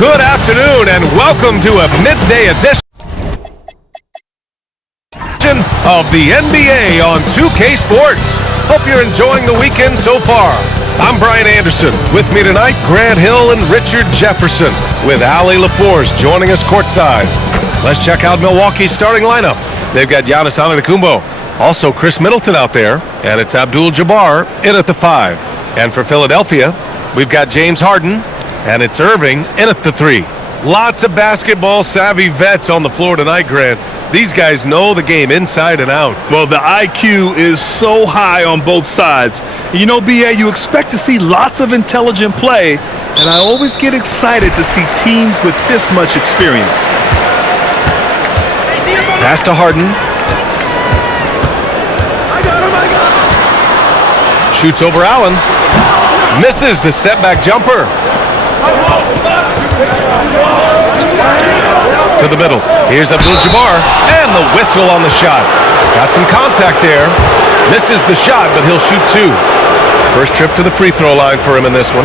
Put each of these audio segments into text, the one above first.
Good afternoon and welcome to a midday edition of the NBA on 2K Sports. Hope you're enjoying the weekend so far. I'm Brian Anderson. With me tonight, Grant Hill and Richard Jefferson, with Allie LaForce joining us courtside. Let's check out Milwaukee's starting lineup. They've got Giannis Antetokounmpo, also Chris Middleton out there, and it's Abdul-Jabbar in at the 5. And for Philadelphia, we've got James Harden, and it's Irving in at the 3. Lots of basketball-savvy vets on the floor tonight, Grant. These guys know the game inside and out. Well, the IQ is so high on both sides. You know, BA, you expect to see lots of intelligent play, and I always get excited to see teams with this much experience. Pass to Harden. Shoots over Allen. Misses the step-back jumper. To the middle. Here's Abdul-Jabbar, and the whistle on the shot. Got some contact there. Misses the shot, but he'll shoot 2. First trip to the free throw line for him in this one.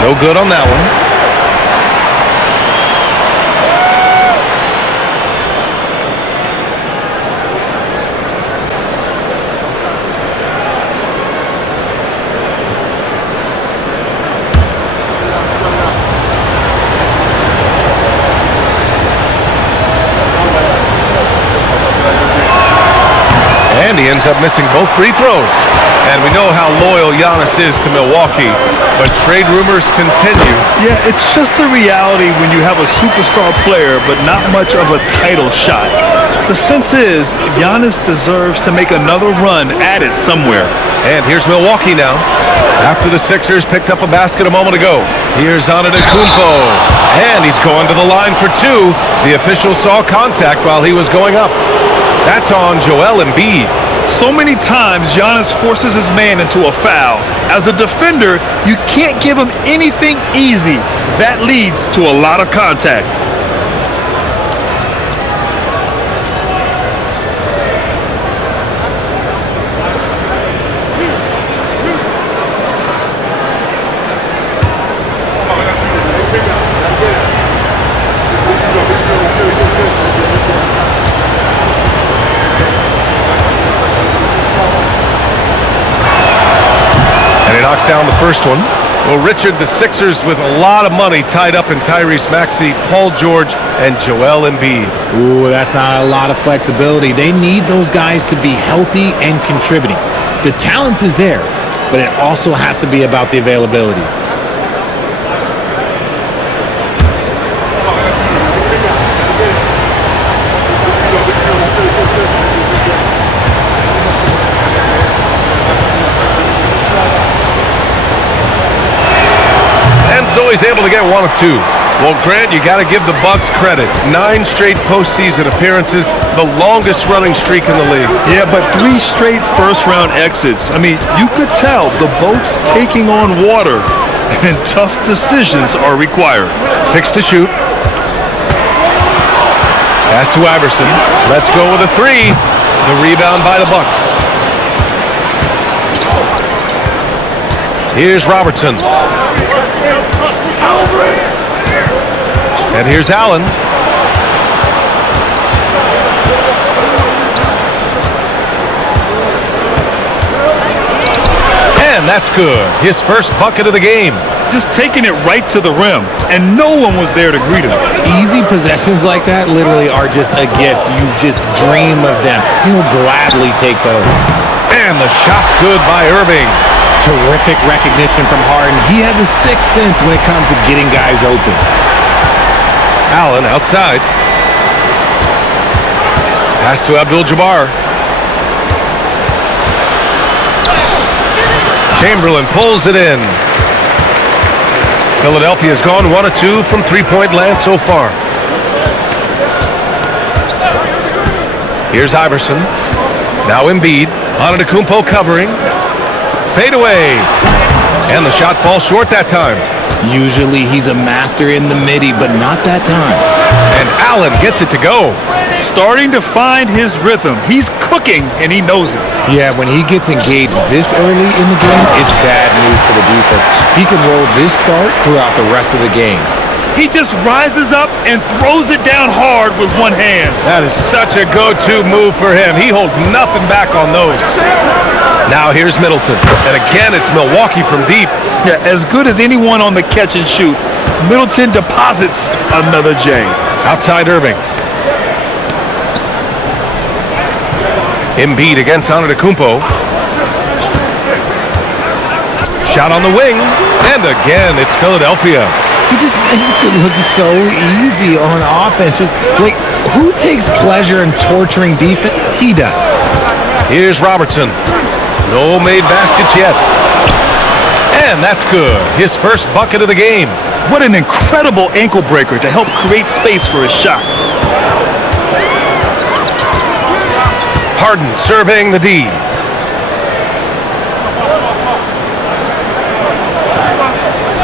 No good on that one. And he ends up missing both free throws. And we know how loyal Giannis is to Milwaukee, but trade rumors continue. Yeah, it's just the reality when you have a superstar player, but not much of a title shot. The sense is Giannis deserves to make another run at it somewhere. And here's Milwaukee now. After the Sixers picked up a basket a moment ago. Here's Antetokounmpo. And he's going to the line for 2. The official saw contact while he was going up. That's on Joel Embiid. So many times Giannis forces his man into a foul. As a defender, you can't give him anything easy. That leads to a lot of contact. Knocks down the first one. Well, Richard, the Sixers with a lot of money tied up in Tyrese Maxey, Paul George, and Joel Embiid. Ooh, that's not a lot of flexibility. They need those guys to be healthy and contributing. The talent is there, but it also has to be about the availability. So he's able to get 1 of 2. Well, Grant, you got to give the Bucks credit. 9 straight postseason appearances, the longest running streak in the league. Yeah, but 3 straight first-round exits. I mean, you could tell the boat's taking on water, and tough decisions are required. 6 to shoot. Pass to Iverson. Let's go with a 3. The rebound by the Bucks. Here's Robertson. And here's Allen. And that's good. His first bucket of the game. Just taking it right to the rim, and no one was there to greet him. Easy possessions like that literally are just a gift. You just dream of them. He'll gladly take those. And the shot's good by Irving. Terrific recognition from Harden. He has a sixth sense when it comes to getting guys open. Allen outside. Pass to Abdul-Jabbar. Chamberlain pulls it in. Philadelphia's gone 1 of 2 from three-point land so far. Here's Iverson. Now Embiid, Antetokounmpo covering. Fade away. And the shot falls short that time. Usually he's a master in the midi, but not that time. And Allen gets it to go. Starting to find his rhythm. He's cooking, and he knows it. Yeah, when he gets engaged this early in the game, it's bad news for the defense. He can roll this start throughout the rest of the game. He just rises up and throws it down hard with one hand. That is such a go-to move for him. He holds nothing back on those. Now here's Middleton. And again, it's Milwaukee from deep. Yeah, as good as anyone on the catch and shoot. Middleton deposits another J. Outside Irving. Embiid against Antetokounmpo. Shot on the wing. And again, it's Philadelphia. He just makes it look so easy on offense. Like, who takes pleasure in torturing defense? He does. Here's Robertson. No made baskets yet. And that's good. His first bucket of the game. What an incredible ankle breaker to help create space for his shot. Harden surveying the D.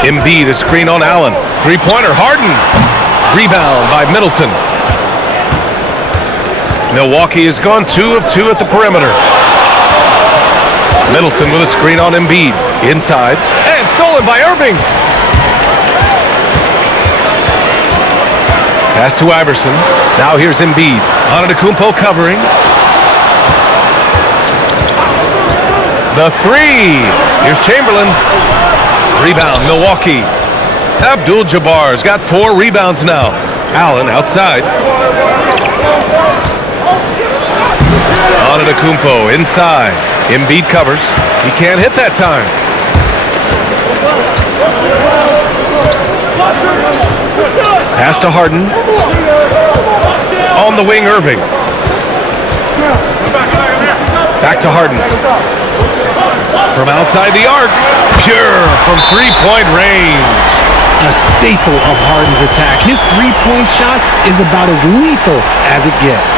Embiid, a screen on Allen. Three-pointer, Harden. Rebound by Middleton. Milwaukee has gone 2 of 2 at the perimeter. Middleton with a screen on Embiid. Inside. And stolen by Irving. Pass to Iverson. Now here's Embiid. Antetokounmpo covering. The three. Here's Chamberlain. Rebound, Milwaukee. Abdul-Jabbar's got 4 rebounds now. Allen outside. Antetokounmpo inside. Embiid covers. He can't hit that time. Pass to Harden. On the wing, Irving. Back to Harden. From outside the arc. Pure from three-point range. A staple of Harden's attack. His three-point shot is about as lethal as it gets.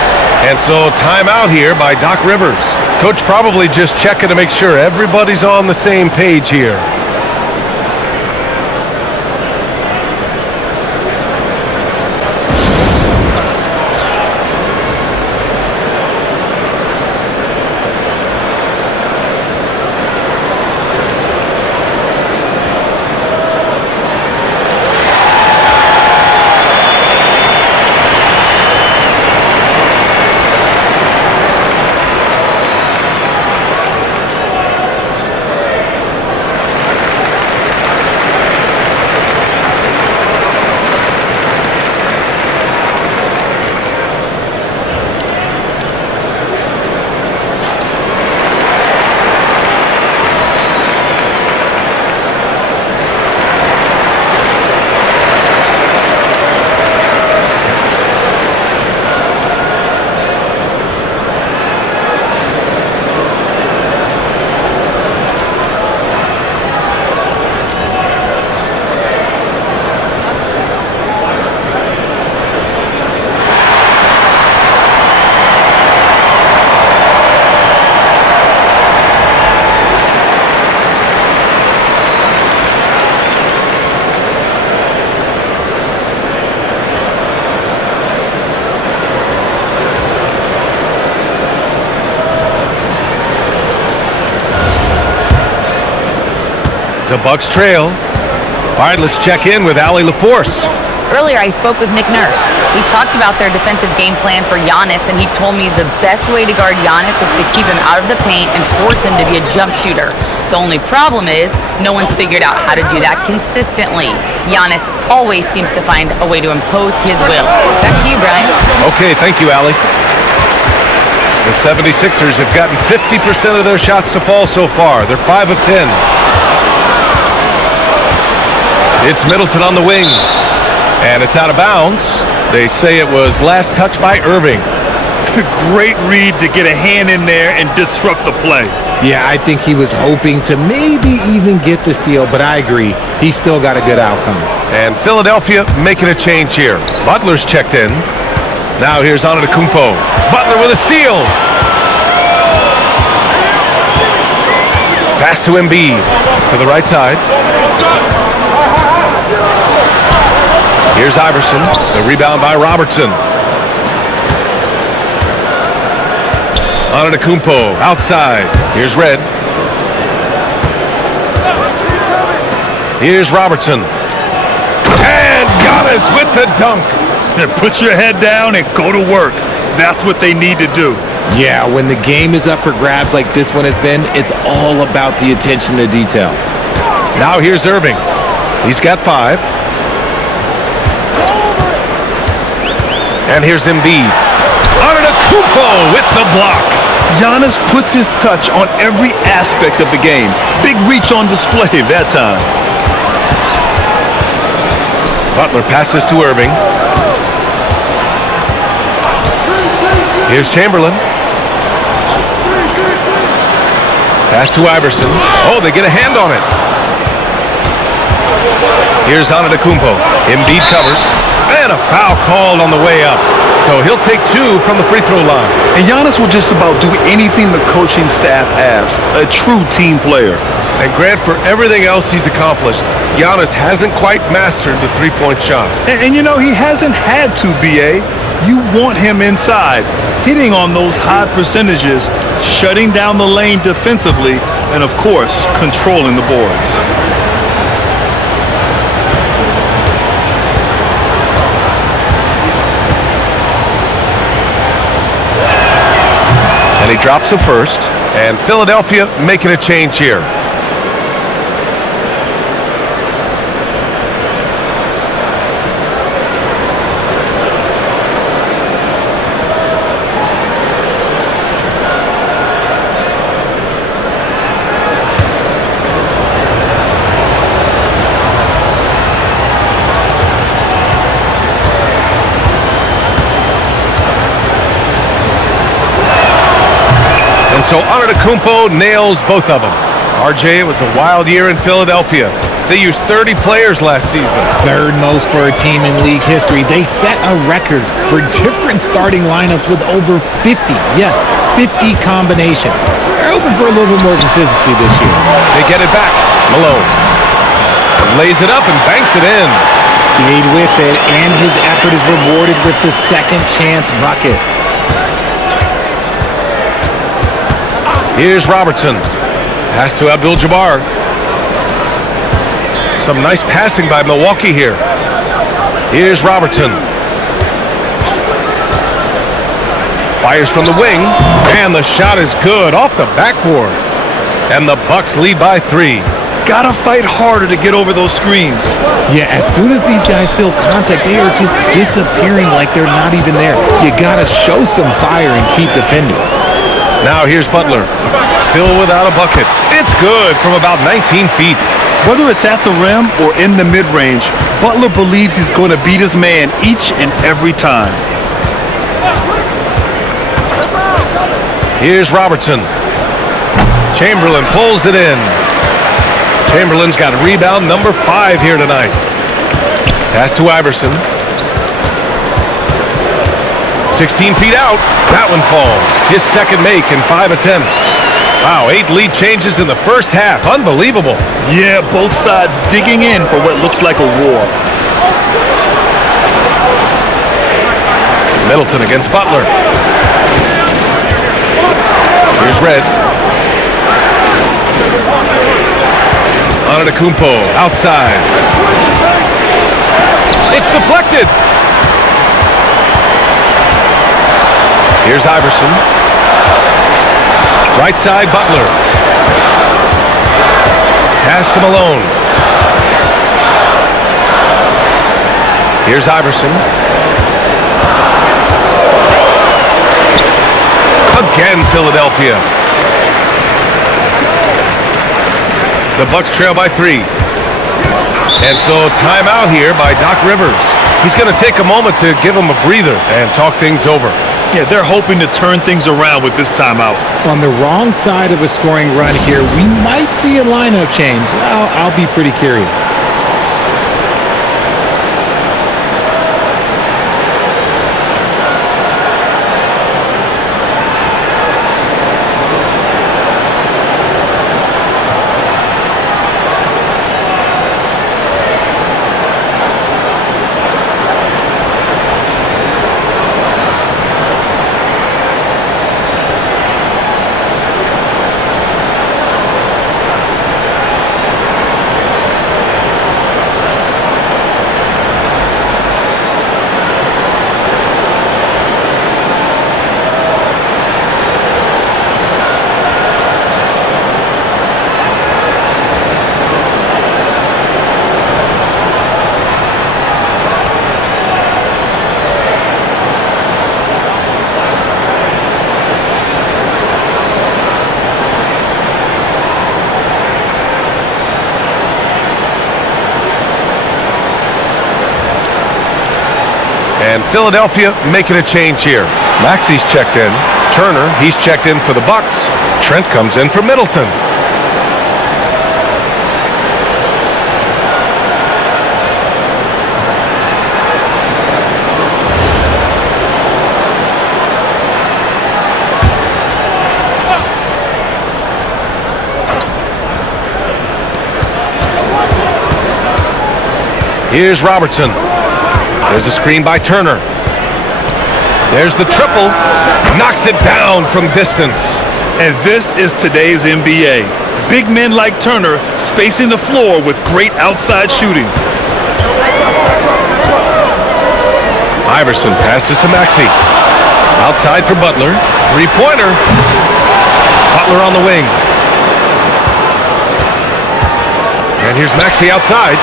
And so timeout here by Doc Rivers. Coach probably just checking to make sure everybody's on the same page here. The Bucks trail. All right, let's check in with Allie LaForce. Earlier, I spoke with Nick Nurse. We talked about their defensive game plan for Giannis, and he told me the best way to guard Giannis is to keep him out of the paint and force him to be a jump shooter. The only problem is no one's figured out how to do that consistently. Giannis always seems to find a way to impose his will. Back to you, Brian. Okay, thank you, Allie. The 76ers have gotten 50% of their shots to fall so far. They're 5 of 10. It's Middleton on the wing. And it's out of bounds. They say it was last touched by Irving. Great read to get a hand in there and disrupt the play. Yeah, I think he was hoping to maybe even get the steal, but I agree. He still got a good outcome. And Philadelphia making a change here. Butler's checked in. Now here's Antetokounmpo. Butler with a steal. Pass to Embiid. To the right side. Here's Iverson. The rebound by Robertson. Antetokounmpo outside. Here's Red. Here's Robertson. And Giannis with the dunk. Yeah, put your head down and go to work. That's what they need to do. Yeah, when the game is up for grabs like this one has been, it's all about the attention to detail. Now here's Irving. He's got 5. And here's Embiid. Antetokounmpo with the block. Giannis puts his touch on every aspect of the game. Big reach on display that time. Butler passes to Irving. Here's Chamberlain. Pass to Iverson. Oh, they get a hand on it. Here's Antetokounmpo. Embiid covers. And a foul called on the way up. So he'll take 2 from the free throw line. And Giannis will just about do anything the coaching staff asks. A true team player. And Grant, for everything else he's accomplished, Giannis hasn't quite mastered the three-point shot. And you know, he hasn't had to, B.A. You want him inside, hitting on those high percentages, shutting down the lane defensively, and of course, controlling the boards. And he drops the first, and Philadelphia making a change here. So Antetokounmpo nails both of them. RJ, it was a wild year in Philadelphia. They used 30 players last season. Third most for a team in league history. They set a record for different starting lineups with over 50. Yes, 50 combinations. They're hoping for a little bit more consistency this year. They get it back. Malone lays it up and banks it in. Stayed with it, and his effort is rewarded with the second chance bucket. Here's Robertson. Pass to Abdul-Jabbar. Some nice passing by Milwaukee here. Here's Robertson. Fires from the wing, and the shot is good off the backboard. And the Bucks lead by 3. Gotta fight harder to get over those screens. Yeah, as soon as these guys feel contact, they are just disappearing like they're not even there. You gotta show some fire and keep defending. Now here's Butler. Still without a bucket. It's good from about 19 feet. Whether it's at the rim or in the mid-range, Butler believes he's going to beat his man each and every time. Here's Robertson. Chamberlain pulls it in. Chamberlain's got rebound number 5 here tonight. Pass to Iverson. 16 feet out. That one falls. His second make in 5 attempts. Wow, 8 lead changes in the first half. Unbelievable. Yeah, both sides digging in for what looks like a war. Middleton against Butler. Here's Red. Antetokounmpo outside. It's deflected. Here's Iverson. Right side, Butler. Pass to Malone. Here's Iverson. Again, Philadelphia. The Bucks trail by 3. And so timeout here by Doc Rivers. He's going to take a moment to give him a breather and talk things over. Yeah, they're hoping to turn things around with this timeout. On the wrong side of a scoring run here, we might see a lineup change. I'll be pretty curious. Philadelphia making a change here. Maxey's checked in. Turner, he's checked in for the Bucks. Trent comes in for Middleton. Here's Robertson. There's a screen by Turner. There's the triple. Knocks it down from distance. And this is today's NBA. Big men like Turner spacing the floor with great outside shooting. Iverson passes to Maxey. Outside for Butler. Three-pointer. Butler on the wing. And here's Maxey outside.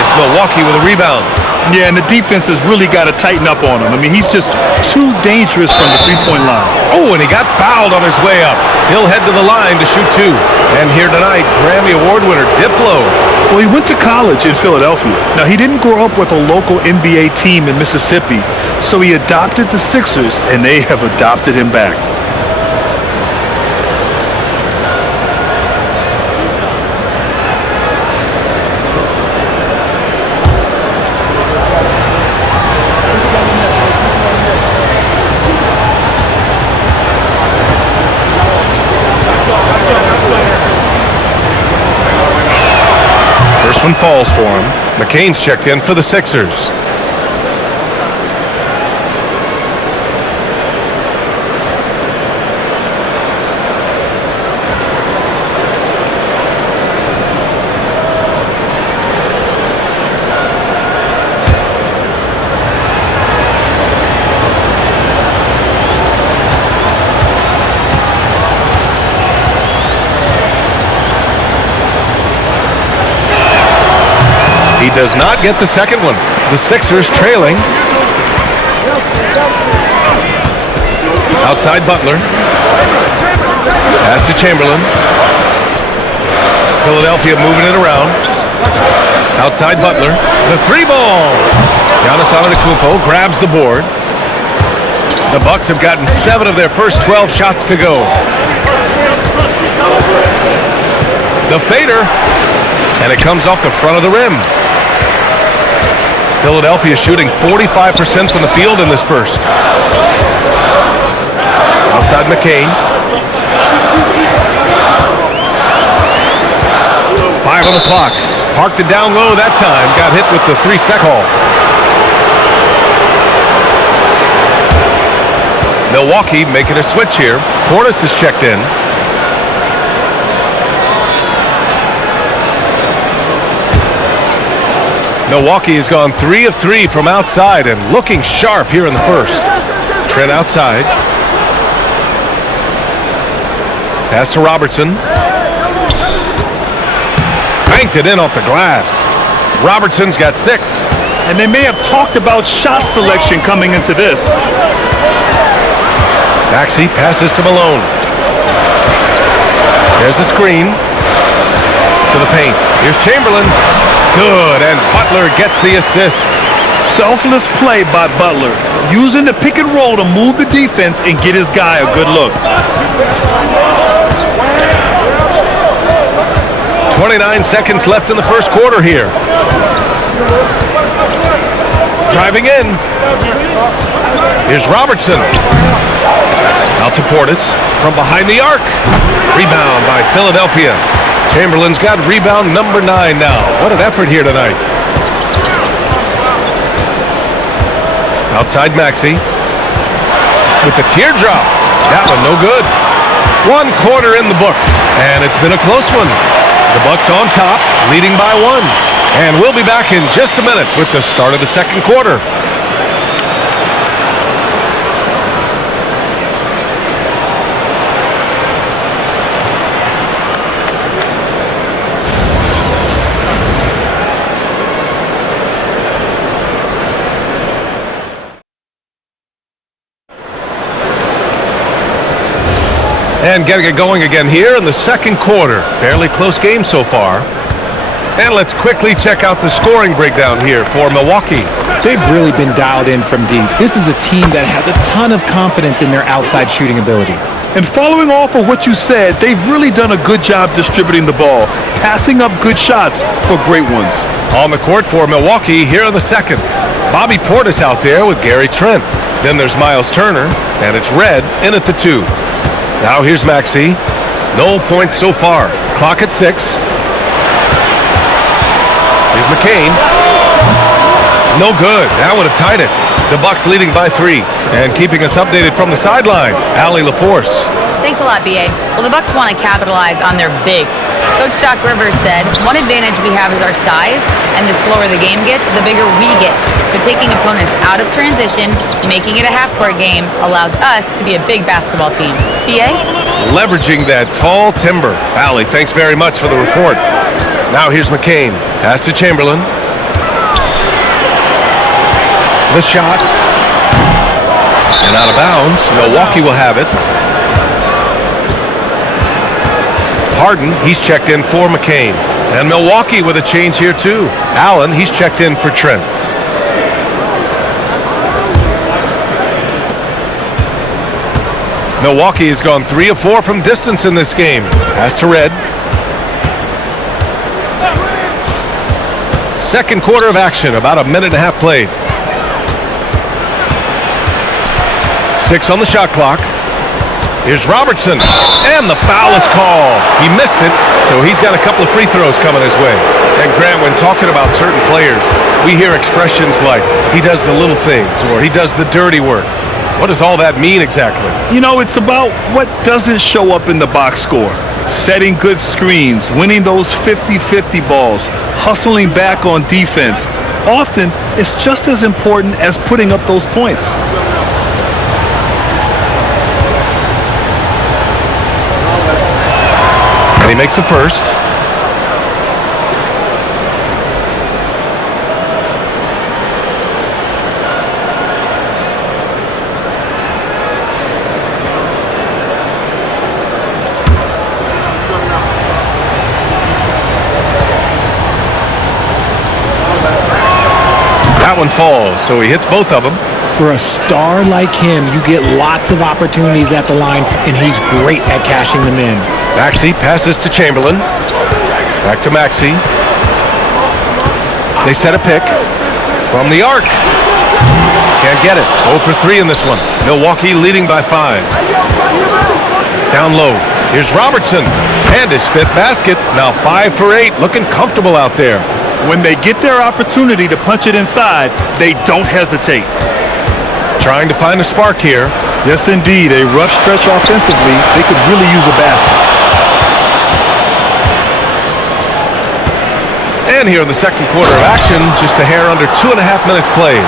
It's Milwaukee with a rebound. Yeah, and the defense has really got to tighten up on him. I mean, he's just too dangerous from the three-point line. Oh, and he got fouled on his way up. He'll head to the line to shoot two. And here tonight, Grammy Award winner Diplo. Well, he went to college in Philadelphia. Now, he didn't grow up with a local NBA team in Mississippi, so he adopted the Sixers, and they have adopted him back. First one falls for him. McCain's checked in for the Sixers. He does not get the second one. The Sixers trailing. Outside Butler. Pass to Chamberlain. Philadelphia moving it around. Outside Butler. The three ball. Giannis Antetokounmpo grabs the board. The Bucks have gotten 7 of their first 12 shots to go. The fader. And it comes off the front of the rim. Philadelphia shooting 45% from the field in this first. Outside McCain. 5 on the clock. Parked it down low that time. Got hit with the 3-second call. Milwaukee making a switch here. Portis is checked in. Milwaukee has gone 3 of 3 from outside and looking sharp here in the first. Trent outside. Pass to Robertson. Banked it in off the glass. Robertson's got 6. And they may have talked about shot selection coming into this. Maxey passes to Malone. There's a screen. To the paint. Here's Chamberlain. Good, and Butler gets the assist. Selfless play by Butler, using the pick and roll to move the defense and get his guy a good look. 29 seconds left in the first quarter here. Driving in. Here's Robertson. Out to Portis from behind the arc. Rebound by Philadelphia. Chamberlain's got rebound number 9 now. What an effort here tonight. Outside Maxey. With the teardrop. That one no good. 1 quarter in the books. And it's been a close one. The Bucks on top, leading by 1. And we'll be back in just a minute with the start of the second quarter. And getting it going again here in the second quarter. Fairly close game so far. And let's quickly check out the scoring breakdown here for Milwaukee. They've really been dialed in from deep. This is a team that has a ton of confidence in their outside shooting ability. And following off of what you said, they've really done a good job distributing the ball, passing up good shots for great ones. On the court for Milwaukee here in the second. Bobby Portis out there with Gary Trent. Then there's Miles Turner, and it's Red in at the 2. Now here's Maxey. No points so far. Clock at 6. Here's McCain. No good. That would have tied it. The Bucks leading by 3. And keeping us updated from the sideline, Allie LaForce. Thanks a lot, BA. Well, the Bucks want to capitalize on their bigs. Coach Doc Rivers said, one advantage we have is our size, and the slower the game gets, the bigger we get. So taking opponents out of transition, making it a half-court game, allows us to be a big basketball team. BA? Leveraging that tall timber. Allie, thanks very much for the report. Now here's McCain. Pass to Chamberlain. The shot. And out of bounds. Milwaukee will have it. Harden, he's checked in for McCain. And Milwaukee with a change here too. Allen, he's checked in for Trent. Milwaukee has gone 3 of 4 from distance in this game. Pass to Red. Second quarter of action, about a minute and a half played. 6 on the shot clock. Here's Robertson, and the foul is called. He missed it, so he's got a couple of free throws coming his way. And Grant, when talking about certain players, we hear expressions like, he does the little things, or he does the dirty work. What does all that mean exactly? You know, it's about what doesn't show up in the box score. Setting good screens, winning those 50-50 balls, hustling back on defense. Often, it's just as important as putting up those points. He makes the first. That one falls, so he hits both of them. For a star like him, you get lots of opportunities at the line, and he's great at cashing them in. Maxey passes to Chamberlain. Back to Maxey. They set a pick from the arc. Can't get it. 0 for 3 in this one. Milwaukee leading by 5. Down low. Here's Robertson. And his 5th basket. Now 5 for 8. Looking comfortable out there. When they get their opportunity to punch it inside, they don't hesitate. Trying to find a spark here. Yes, indeed. A rough stretch offensively. They could really use a basket. And here in the second quarter of action, just a hair under 2.5 minutes played.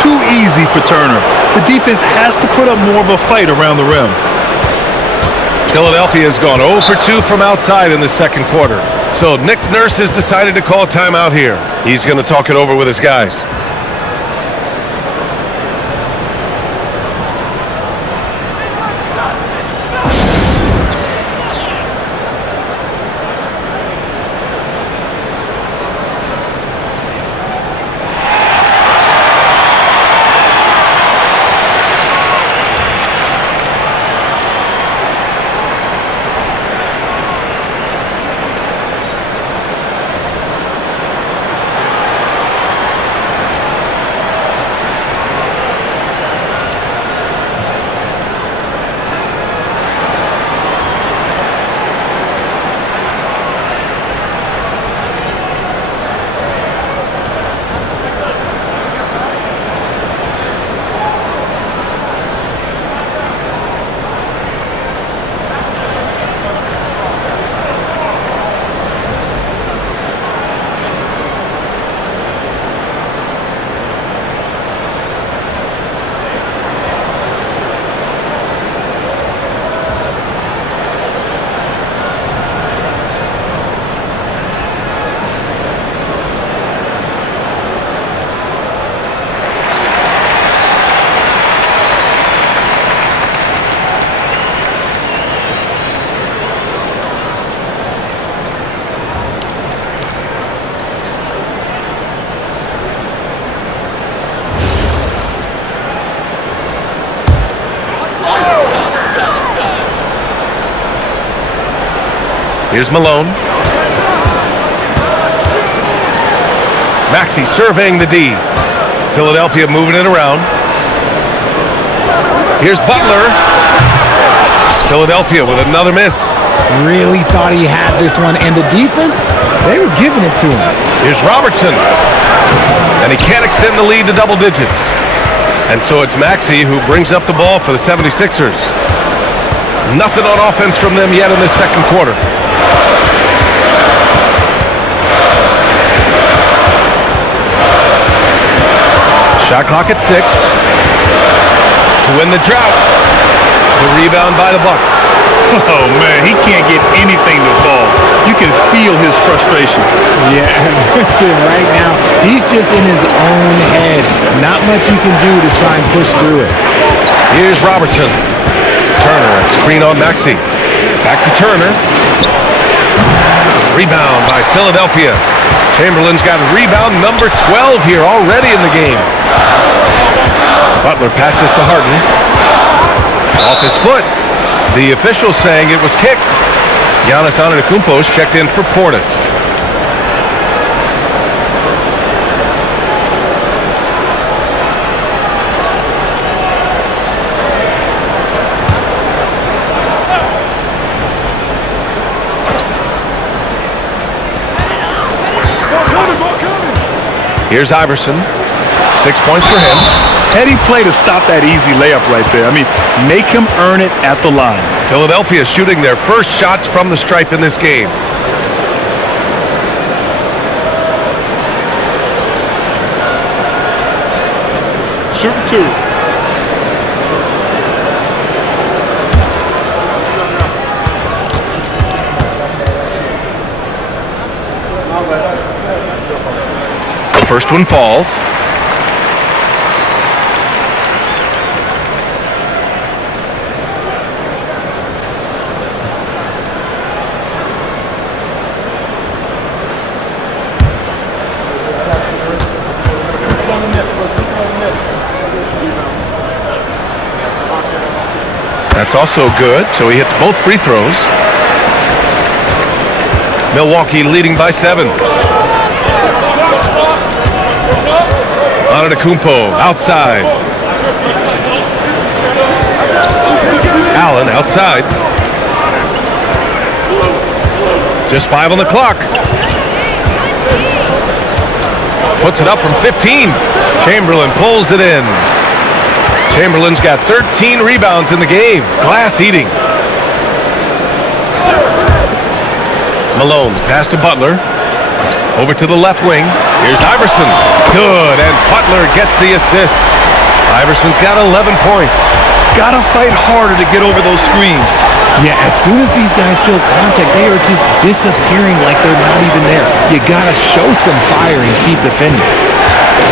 Too easy for Turner. The defense has to put up more of a fight around the rim. Philadelphia has gone 0 for 2 from outside in the second quarter. So Nick Nurse has decided to call timeout here. He's going to talk it over with his guys. Here's Malone. Maxey surveying the D. Philadelphia moving it around. Here's Butler. Philadelphia with another miss. Really thought he had this one, and the defense, they were giving it to him. Here's Robertson. And he can't extend the lead to double digits. And so it's Maxey who brings up the ball for the 76ers. Nothing on offense from them yet in this second quarter. Shot clock at 6. To win the drought. The rebound by the Bucks. Oh, man, he can't get anything to fall. You can feel his frustration. Yeah, Tim, right now, he's just in his own head. Not much you can do to try and push through it. Here's Robertson. Turner, a screen on Maxey. Back to Turner. Rebound by Philadelphia. Chamberlain's got rebound number 12 here already in the game. Butler passes to Harden. Off his foot. The official saying it was kicked. Giannis Antetokounmpo's checked in for Portis. Here's Iverson. 6 points for him. Heady play to stop that easy layup right there. I mean, make him earn it at the line. Philadelphia shooting their first shots from the stripe in this game. Shooting 2. The first one falls. That's also good, so he hits both free throws. Milwaukee leading by 7. Antetokounmpo outside. Allen outside. Just 5 on the clock. Puts it up from 15. Chamberlain pulls it in. Chamberlain's got 13 rebounds in the game. Glass eating. Malone, pass to Butler. Over to the left wing. Here's Iverson. Good, and Butler gets the assist. Iverson's got 11 points. Gotta fight harder to get over those screens. Yeah, as soon as these guys feel contact, they are just disappearing like they're not even there. You gotta show some fire and keep defending.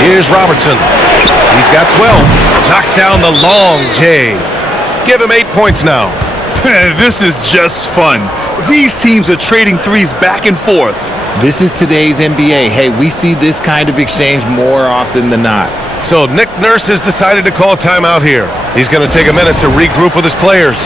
Here's Robertson. He's got 12. Knocks down the long J. Give him 8 points now. This is just fun. These teams are trading threes back and forth. This is today's NBA. Hey, we see this kind of exchange more often than not. So Nick Nurse has decided to call timeout here. He's going to take a minute to regroup with his players.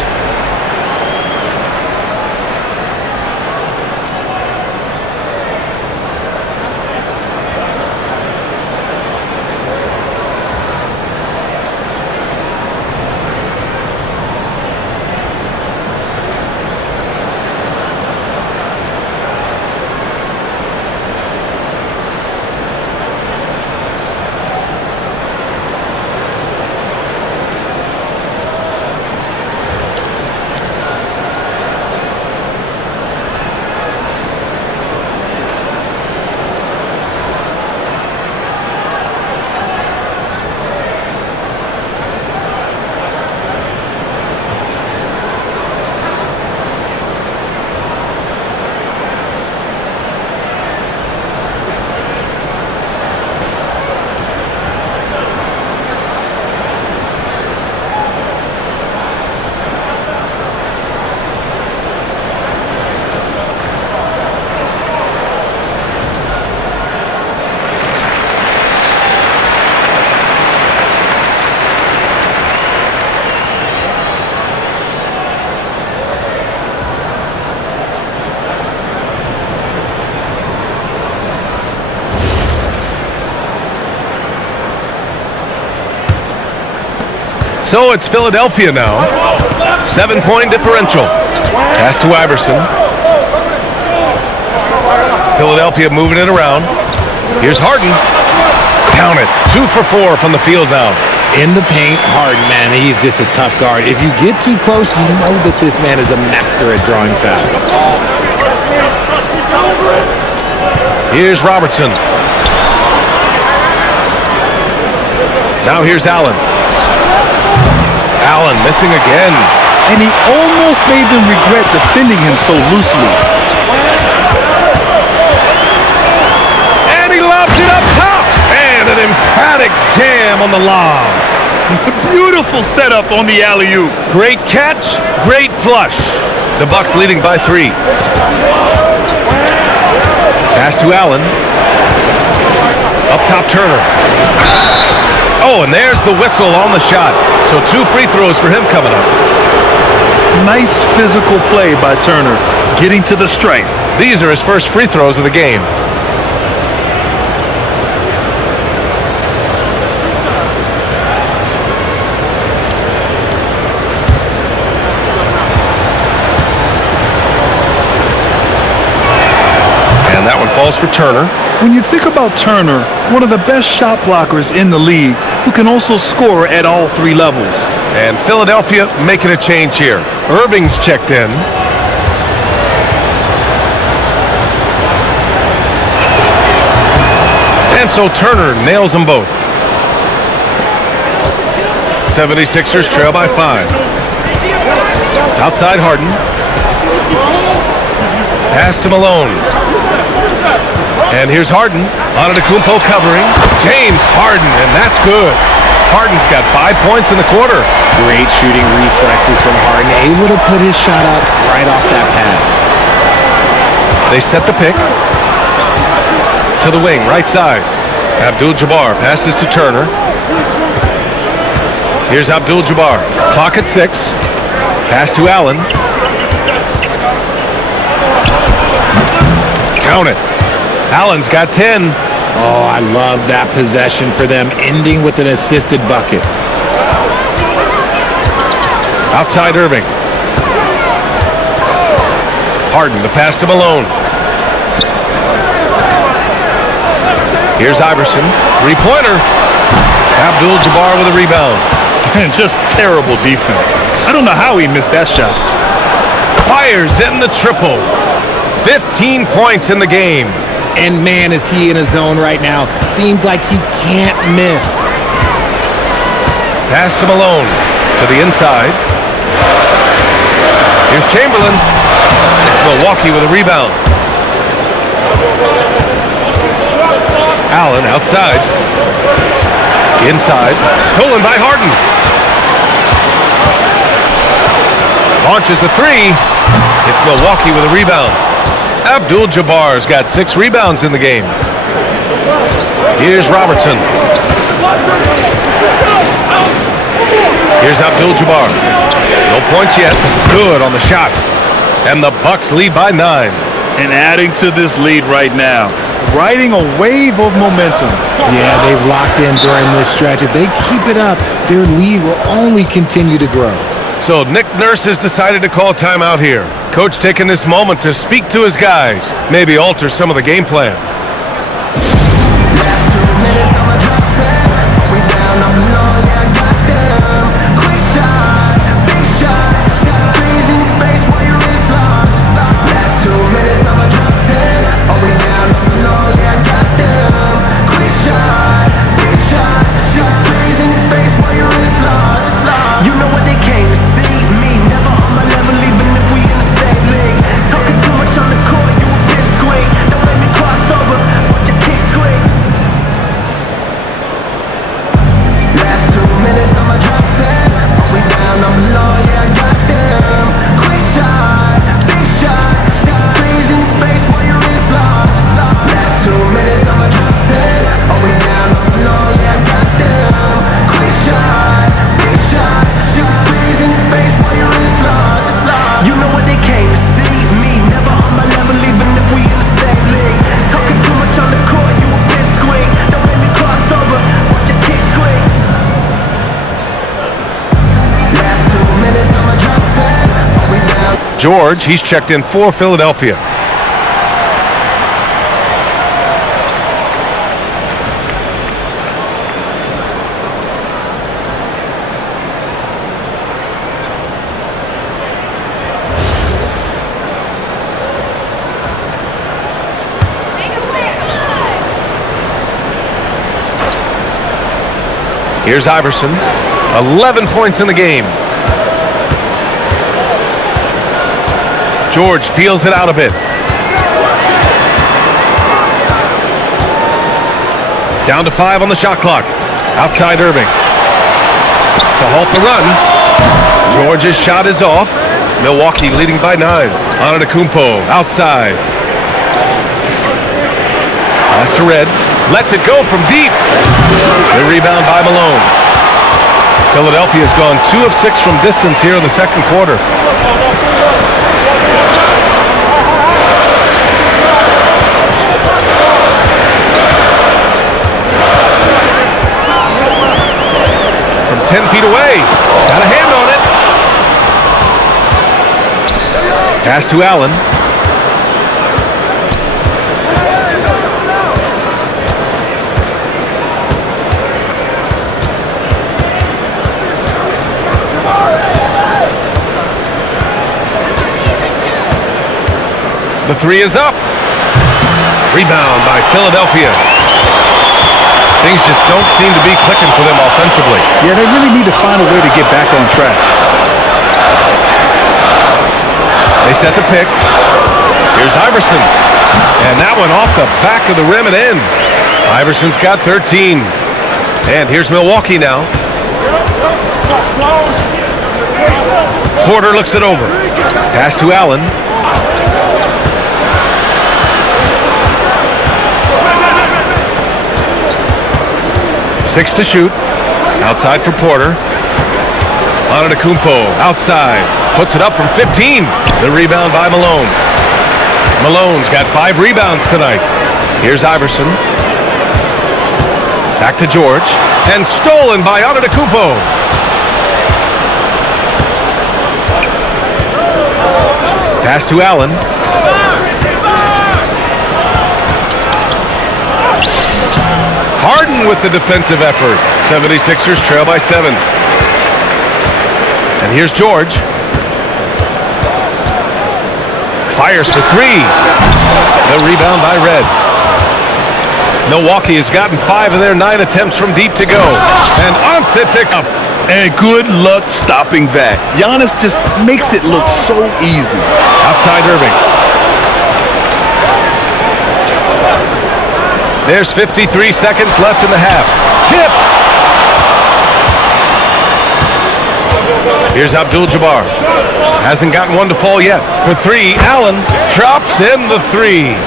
So it's Philadelphia now. 7-point differential. Pass to Iverson. Philadelphia moving it around. Here's Harden. Count it. 2 for 4 from the field now. In the paint, Harden, man, he's just a tough guard. If you get too close, you know that this man is a master at drawing fouls. Here's Robertson. Now here's Allen. Allen missing again. And he almost made them regret defending him so loosely. And he lobs it up top. And an emphatic jam on the lob. Beautiful setup on the alley-oop. Great catch, great flush. The Bucks leading by 3. Pass to Allen. Up top, Turner. Oh, and there's the whistle on the shot. So 2 free throws for him coming up. Nice physical play by Turner, getting to the stripe. These are his first free throws of the game. And that one falls for Turner. When you think about Turner, one of the best shot blockers in the league, who can also score at all 3 levels. And Philadelphia making a change here. Irving's checked in. And so Turner nails them both. 76ers trail by 5. Outside Harden. Pass to Malone. And here's Harden. Antetokounmpo covering. James Harden, and that's good. Harden's got 5 points in the quarter. Great shooting reflexes from Harden, able to put his shot up right off that pass. They set the pick. To the wing, right side. Abdul-Jabbar passes to Turner. Here's Abdul-Jabbar. Clock at 6. Pass to Allen. Count it. Allen's got 10. Oh, I love that possession for them, ending with an assisted bucket. Outside Irving. Harden, the pass to Malone. Here's Iverson. 3-pointer. Abdul-Jabbar with a rebound. And just terrible defense. I don't know how he missed that shot. Fires in the triple. 15 points in the game. And man, is he in a zone right now. Seems like he can't miss. Pass to Malone. To the inside. Here's Chamberlain. It's Milwaukee with a rebound. Allen outside. Inside. Stolen by Harden. Launches a 3. It's Milwaukee with a rebound. Abdul-Jabbar's got 6 rebounds in the game. Here's Robertson. Here's Abdul-Jabbar. No points yet. Good on the shot. And the Bucks lead by 9. And adding to this lead right now, riding a wave of momentum. Yeah, they've locked in during this stretch. If they keep it up, their lead will only continue to grow. So Nick Nurse has decided to call timeout here. Coach taking this moment to speak to his guys, maybe alter some of the game plan. Talking too much on the court, you a pipsqueak. Don't make me cross over. George, he's checked in for Philadelphia. Here's Iverson, 11 points in the game. George feels it out a bit. Down to 5 on the shot clock. Outside Irving. To halt the run. George's shot is off. Milwaukee leading by 9. Antetokounmpo outside. Pass to Red. Lets it go from deep. The rebound by Malone. Philadelphia's gone 2 of 6 from distance here in the second quarter. From 10 feet away. Got a hand on it. Pass to Allen. The 3 is up. Rebound by Philadelphia. Things just don't seem to be clicking for them offensively. Yeah, they really need to find a way to get back on track. They set the pick. Here's Iverson. And that one off the back of the rim and in. Iverson's got 13. And here's Milwaukee now. Porter looks it over. Pass to Allen. 6 to shoot. Outside for Porter. Antetokounmpo outside. Puts it up from 15. The rebound by Malone. Malone's got 5 rebounds tonight. Here's Iverson. Back to George. And stolen by Antetokounmpo. Pass to Allen. Harden with the defensive effort. 76ers trail by 7. And here's George. Fires for 3. The rebound by Red. Milwaukee has gotten 5 of their 9 attempts from deep to go. And Antetokounmpo. And good luck stopping that. Giannis just makes it look so easy. Outside Irving. There's 53 seconds left in the half. Tipped. Here's Abdul-Jabbar. Hasn't gotten one to fall yet. For 3, Allen drops in the 3.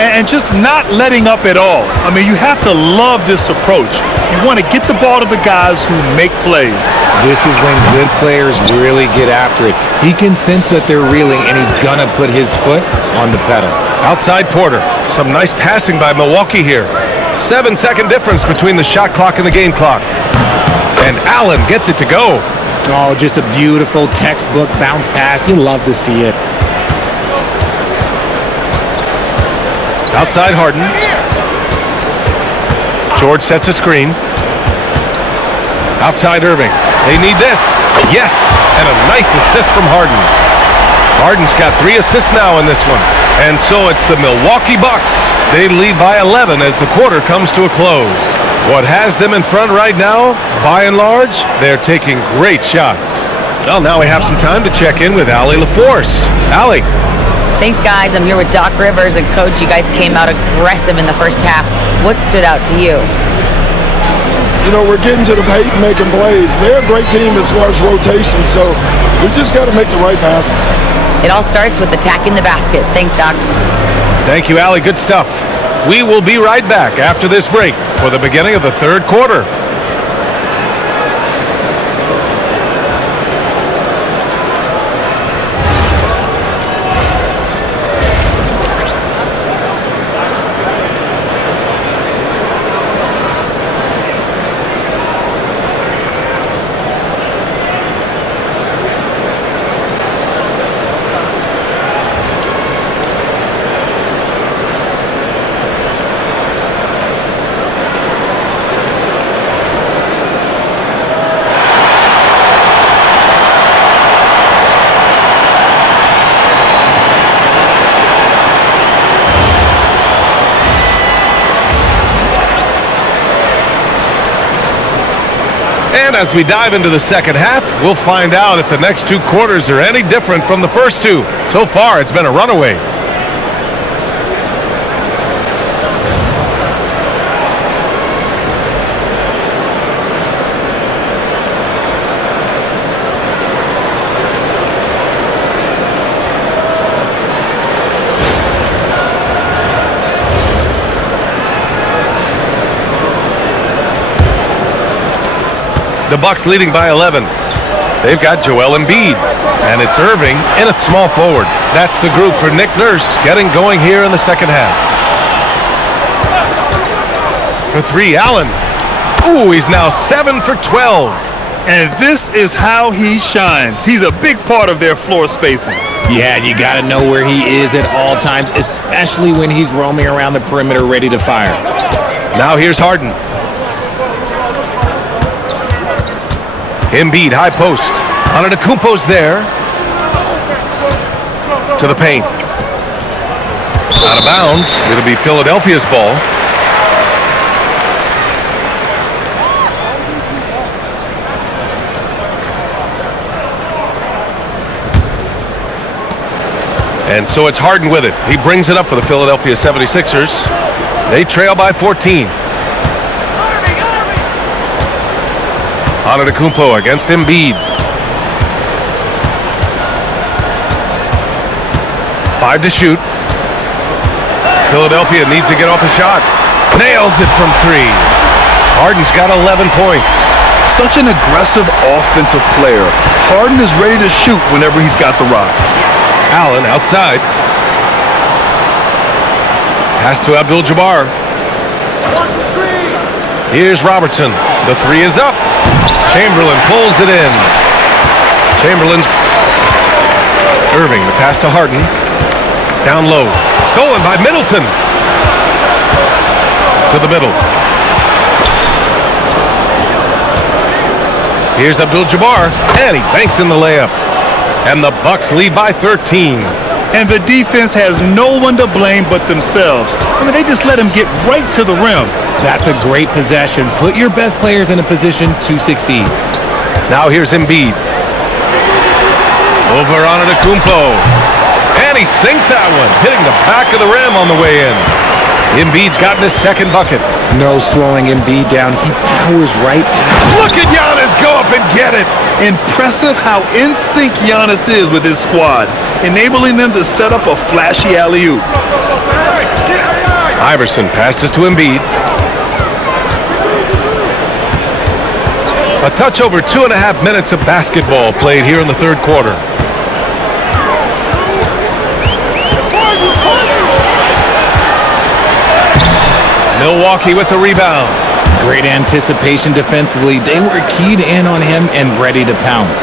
And just not letting up at all. I mean, you have to love this approach. You want to get the ball to the guys who make plays. This is when good players really get after it. He can sense that they're reeling, and he's going to put his foot on the pedal. Outside Porter. Some nice passing by Milwaukee here. 7-second difference between the shot clock and the game clock. And Allen gets it to go. Oh, just a beautiful textbook bounce pass. You love to see it. Outside Harden. George sets a screen. Outside Irving. They need this. Yes! And a nice assist from Harden. Harden's got 3 assists now in this one. And so it's the Milwaukee Bucks. They lead by 11 as the quarter comes to a close. What has them in front right now, by and large, they're taking great shots. Well, now we have some time to check in with Allie LaForce. Allie. Thanks, guys. I'm here with Doc Rivers and Coach. You guys came out aggressive in the first half. What stood out to you? You know, we're getting to the paint and making plays. They're a great team as far as rotation, so we just got to make the right passes. It all starts with attacking the basket. Thanks, Doc. Thank you, Allie. Good stuff. We will be right back after this break for the beginning of the third quarter. And as we dive into the second half, we'll find out if the next two quarters are any different from the first two. So far, it's been a runaway. The Bucks leading by 11. They've got Joel Embiid, and it's Irving in a small forward. That's the group for Nick Nurse getting going here in the second half. For three, Allen. Ooh, he's now 7 for 12. And this is how he shines. He's a big part of their floor spacing. Yeah, you got to know where he is at all times, especially when he's roaming around the perimeter ready to fire. Now here's Harden. Embiid, high post. Antetokounmpo's there. To the paint. Out of bounds. It'll be Philadelphia's ball. And so it's Harden with it. He brings it up for the Philadelphia 76ers. They trail by 14. Antetokounmpo against Embiid. 5 to shoot. Philadelphia needs to get off a shot. Nails it from 3. Harden's got 11 points. Such an aggressive offensive player. Harden is ready to shoot whenever he's got the rock. Allen outside. Pass to Abdul-Jabbar. Here's Robertson. The 3 is up. Chamberlain pulls it in. Chamberlain's Irving, the pass to Harden. Down low. Stolen by Middleton. To the middle. Here's Abdul-Jabbar, and he banks in the layup. And the Bucks lead by 13. And the defense has no one to blame but themselves. I mean, they just let him get right to the rim. That's a great possession. Put your best players in a position to succeed. Now here's Embiid. Over on Antetokounmpo. And he sinks that one, hitting the back of the rim on the way in. Embiid's gotten his second bucket. No slowing Embiid down. He powers right past. Look at Giannis go up and get it. Impressive how in sync Giannis is with his squad, enabling them to set up a flashy alley-oop. Iverson passes to Embiid. A touch over 2.5 minutes of basketball played here in the third quarter. Milwaukee with the rebound. Great anticipation defensively. They were keyed in on him and ready to pounce.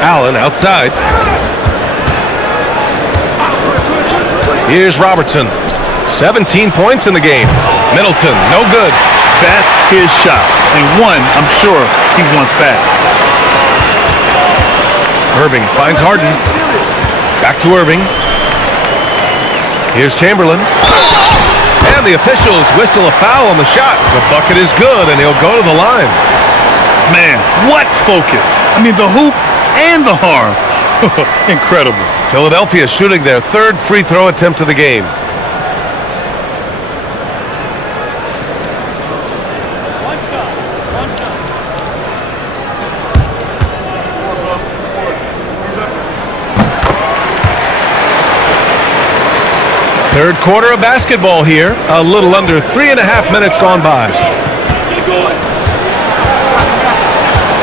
Allen outside. Here's Robertson. 17 points in the game. Middleton, no good. That's his shot, and one I'm sure he wants back. Irving finds Harden. Back to Irving. Here's Chamberlain. And the officials whistle a foul on the shot. The bucket is good, and he'll go to the line. Man, what focus. I mean, the hoop and the harm. Incredible. Philadelphia shooting their third free throw attempt of the game. Third quarter of basketball here. A little under 3.5 minutes gone by.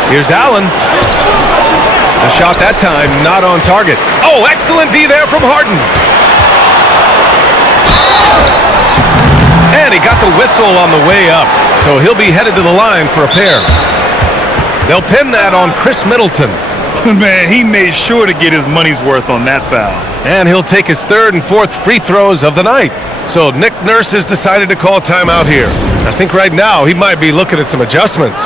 Here's Allen. A shot that time, not on target. Oh, excellent D there from Harden. And he got the whistle on the way up, so he'll be headed to the line for a pair. They'll pin that on Chris Middleton. Man, he made sure to get his money's worth on that foul. And he'll take his third and fourth free throws of the night. So Nick Nurse has decided to call timeout here. I think right now he might be looking at some adjustments.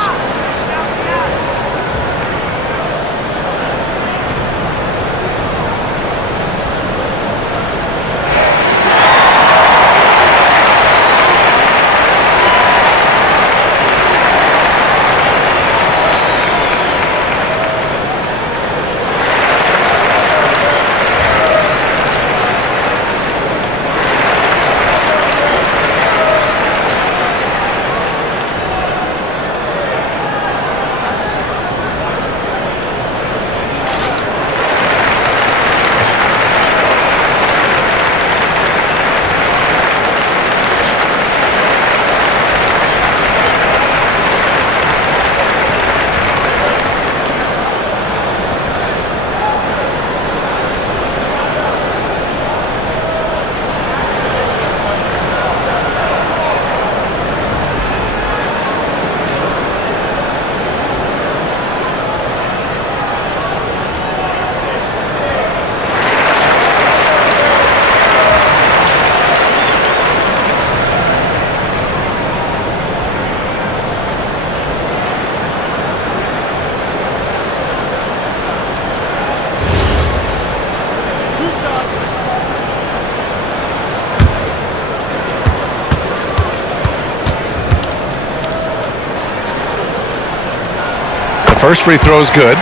First free throw is good.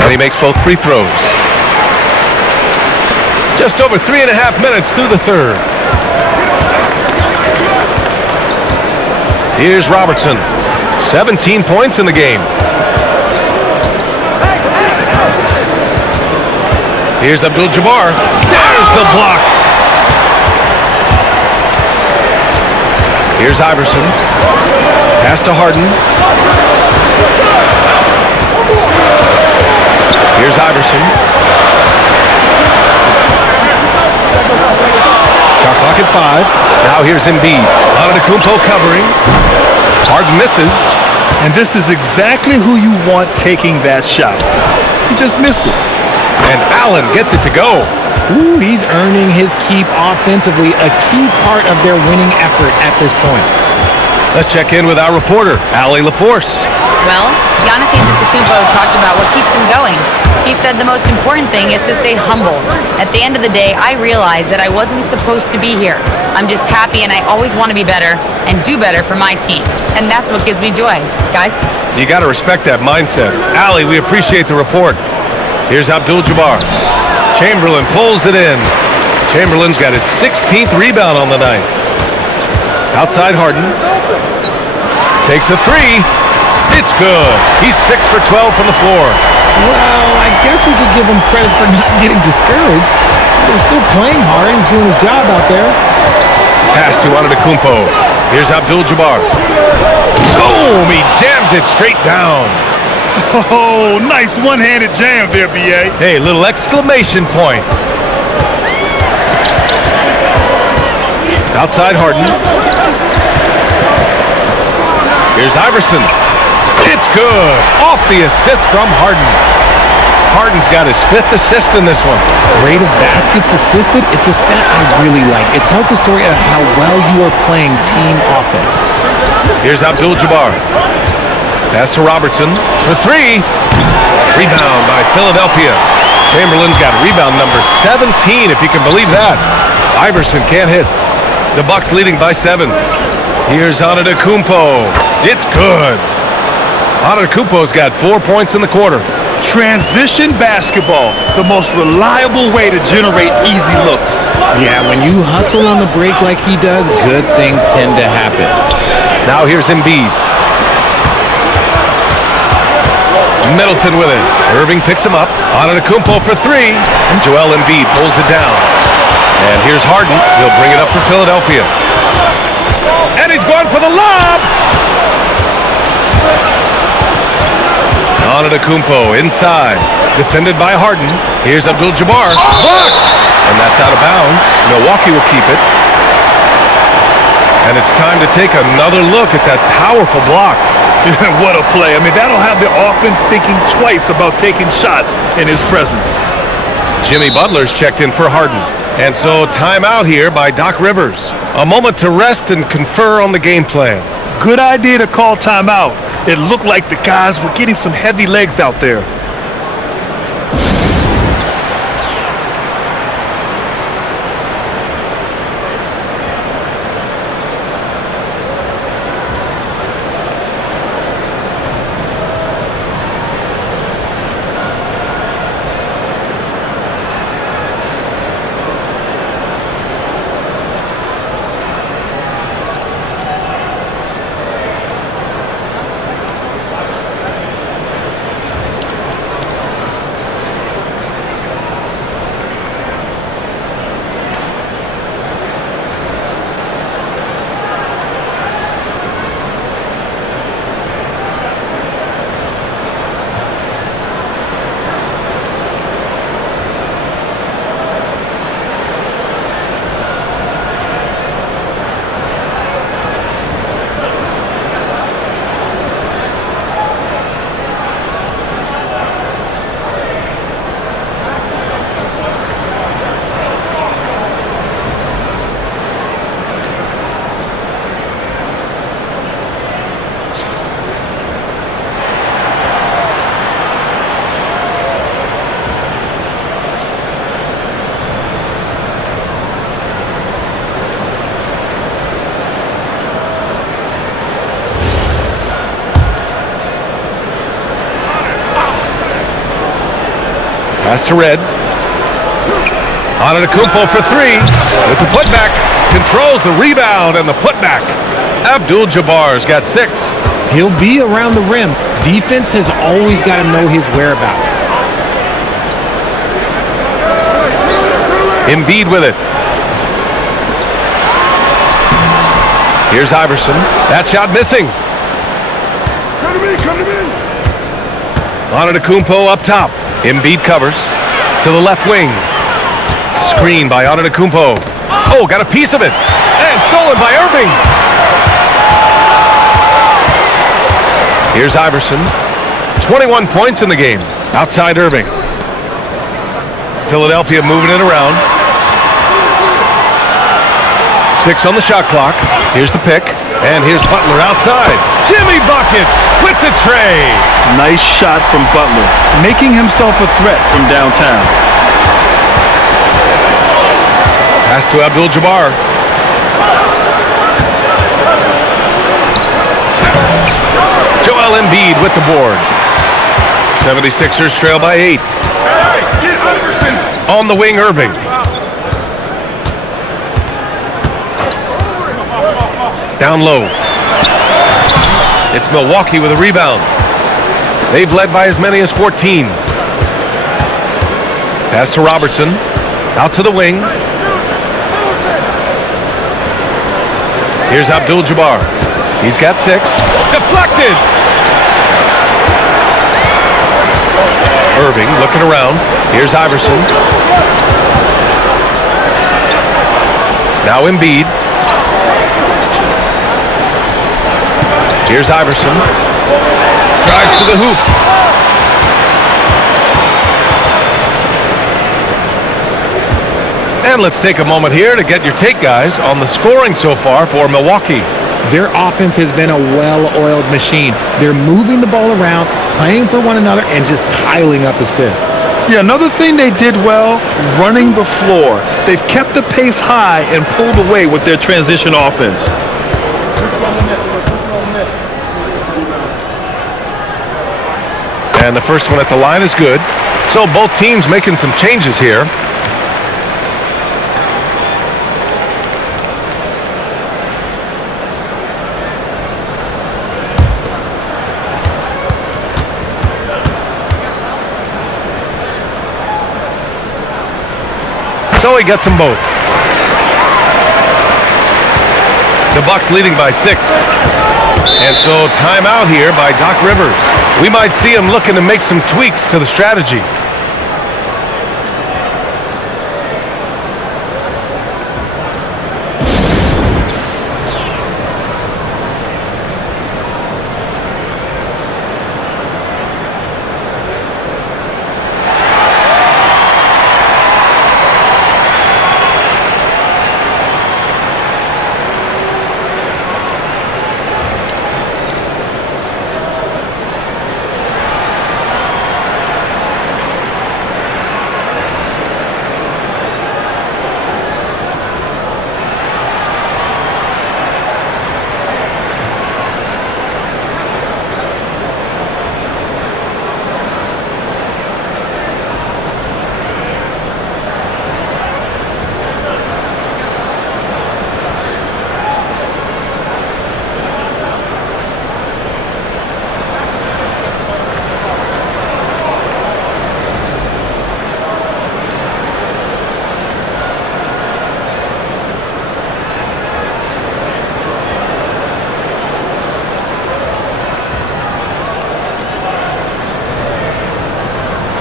And he makes both free throws. Just over 3.5 minutes through the third. Here's Robertson. 17 points in the game. Here's Abdul-Jabbar. There's the block. Here's Iverson. Pass to Harden. Here's Iverson. Shot clock at 5. Now here's Embiid. Antetokounmpo covering. Harden misses. And this is exactly who you want taking that shot. He just missed it. And Allen gets it to go. Ooh, he's earning his keep offensively, a key part of their winning effort at this point. Let's check in with our reporter, Allie LaForce. Well, Giannis Antetokounmpo talked about what keeps him going. He said the most important thing is to stay humble. At the end of the day, I realized that I wasn't supposed to be here. I'm just happy and I always want to be better and do better for my team. And that's what gives me joy. Guys? You got to respect that mindset. Allie, we appreciate the report. Here's Abdul-Jabbar. Chamberlain pulls it in. Chamberlain's got his 16th rebound on the night. Outside Harden. Takes a three. It's good. He's 6 for 12 from the floor. Well, I guess we could give him credit for not getting discouraged. He's still playing hard. He's doing his job out there. Pass to Antetokounmpo. Here's Abdul-Jabbar. Boom! He jams it straight down. Oh, nice one-handed jam there, B.A. Hey, little exclamation point. Outside Harden. Here's Iverson. It's good. Off the assist from Harden. Harden's got his 5th assist in this one. Rate of baskets assisted, it's a stat I really like. It tells the story of how well you are playing team offense. Here's Abdul-Jabbar. Pass to Robertson for 3. Rebound by Philadelphia. Chamberlain's got rebound number 17, if you can believe that. Iverson can't hit. The Bucks leading by 7. Here's Antetokounmpo. It's good. Antetokounmpo's got 4 points in the quarter. Transition basketball, the most reliable way to generate easy looks. Yeah, when you hustle on the break like he does, good things tend to happen. Now here's Embiid. Middleton with it. Irving picks him up. Antetokounmpo for 3. And Joel Embiid pulls it down. And here's Harden. He'll bring it up for Philadelphia. And he's going for the lob. Antetokounmpo inside. Defended by Harden. Here's Abdul-Jabbar. Blocked! And that's out of bounds. Milwaukee will keep it. And it's time to take another look at that powerful block. What a play. I mean, that'll have the offense thinking twice about taking shots in his presence. Jimmy Butler's checked in for Harden. And so timeout here by Doc Rivers. A moment to rest and confer on the game plan. Good idea to call timeout. It looked like the guys were getting some heavy legs out there. Pass to Red. Antetokounmpo for three. With the putback. Controls the rebound and the putback. Abdul-Jabbar's got 6. He'll be around the rim. Defense has always got to know his whereabouts. Embiid with it. Here's Iverson. That shot missing. Come to me. Antetokounmpo up top. Embiid covers. To the left wing. Screen by Antetokounmpo. Oh, got a piece of it. And stolen by Irving. Here's Iverson. 21 points in the game. Outside Irving. Philadelphia moving it around. 6 on the shot clock. Here's the pick. And here's Butler outside. Jimmy Buckets with the tray. Nice shot from Butler, making himself a threat from downtown. Pass to Abdul-Jabbar. Joel Embiid with the board. 76ers trail by 8. On the wing, Irving. Down low. It's Milwaukee with a rebound. They've led by as many as 14. Pass to Robertson. Out to the wing. Here's Abdul-Jabbar. He's got 6. Deflected! Irving looking around. Here's Iverson. Now Embiid. Here's Iverson. Drives to the hoop. And let's take a moment here to get your take, guys, on the scoring so far for Milwaukee. Their offense has been a well-oiled machine. They're moving the ball around, playing for one another, and just piling up assists. Yeah, another thing they did well, running the floor. They've kept the pace high and pulled away with their transition offense. And the first one at the line is good. So both teams making some changes here. So he gets them both. The Bucks leading by 6. And so timeout here by Doc Rivers. We might see him looking to make some tweaks to the strategy.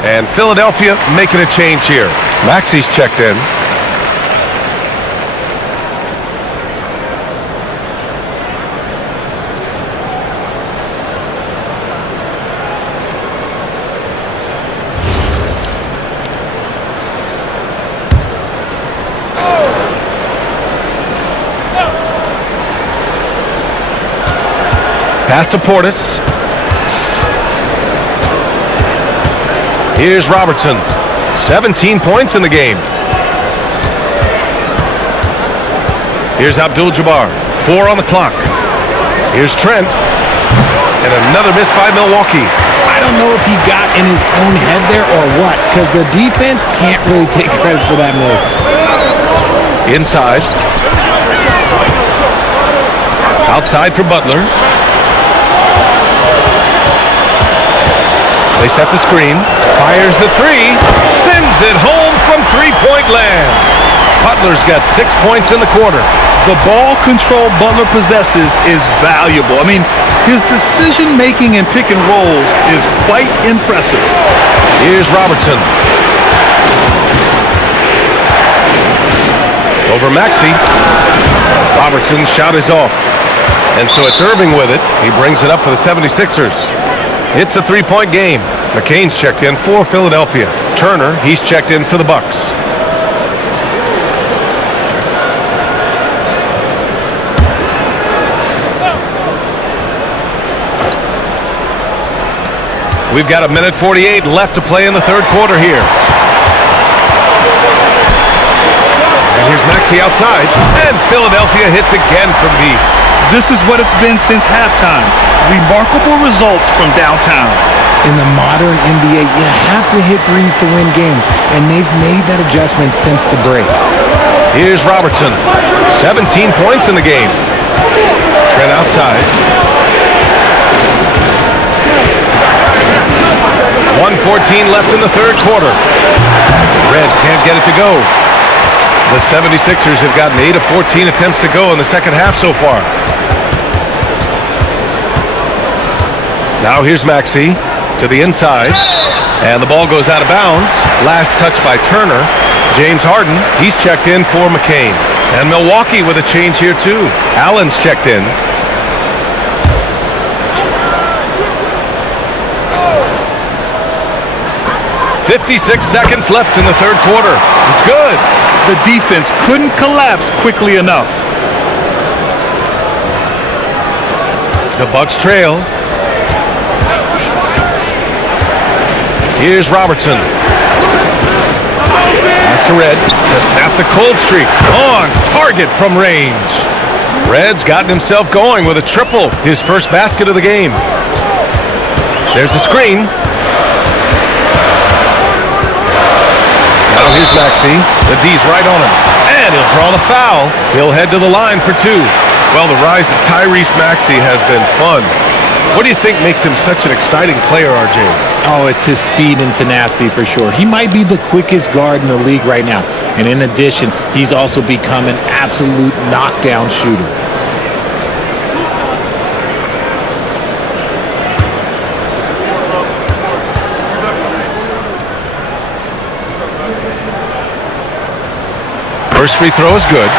And Philadelphia making a change here. Maxi's checked in. Pass to Portis. Here's Robertson. 17 points in the game. Here's Abdul-Jabbar. 4 on the clock. Here's Trent. And another miss by Milwaukee. I don't know if he got in his own head there or what, because the defense can't really take credit for that miss. Inside. Outside for Butler. They set the screen. Fires the three. Sends it home from three-point land. Butler's got 6 points in the quarter. The ball control Butler possesses is valuable. I mean, his decision-making and pick and rolls is quite impressive. Here's Robertson. Over Maxey. Robertson's shot is off. And so it's Irving with it. He brings it up for the 76ers. It's a three-point game. McCain's checked in for Philadelphia. Turner, he's checked in for the Bucks. We've got 1:48 left to play in the third quarter here. And here's Maxey outside. And Philadelphia hits again from deep. This is what it's been since halftime. Remarkable results from downtown. In the modern NBA, you have to hit threes to win games, and they've made that adjustment since the break. Here's Robertson. 17 points in the game. Trent outside. 1:14 left in the third quarter. Red can't get it to go. The 76ers have gotten 8 of 14 attempts to go in the second half so far. Now here's Maxey to the inside. And the ball goes out of bounds. Last touch by Turner. James Harden, he's checked in for McCain. And Milwaukee with a change here too. Allen's checked in. .56 seconds left in the third quarter. It's good. The defense couldn't collapse quickly enough. The Bucks trail. Here's Robertson. Pass to Red to snap the cold streak. On target from range. Red's gotten himself going with a triple. His first basket of the game. There's the screen. Now here's Maxey. The D's right on him. And he'll draw the foul. He'll head to the line for two. Well, the rise of Tyrese Maxey has been fun. What do you think makes him such an exciting player, RJ? Oh, it's his speed and tenacity for sure. He might be the quickest guard in the league right now. And in addition, he's also become an absolute knockdown shooter. First free throw is good.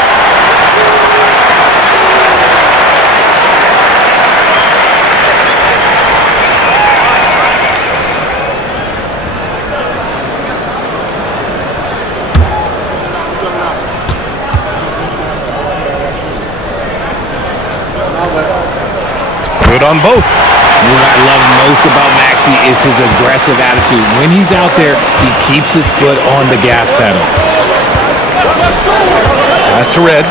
Good on both. What I love most about Maxey is his aggressive attitude. When he's out there, he keeps his foot on the gas pedal. Pass to Red.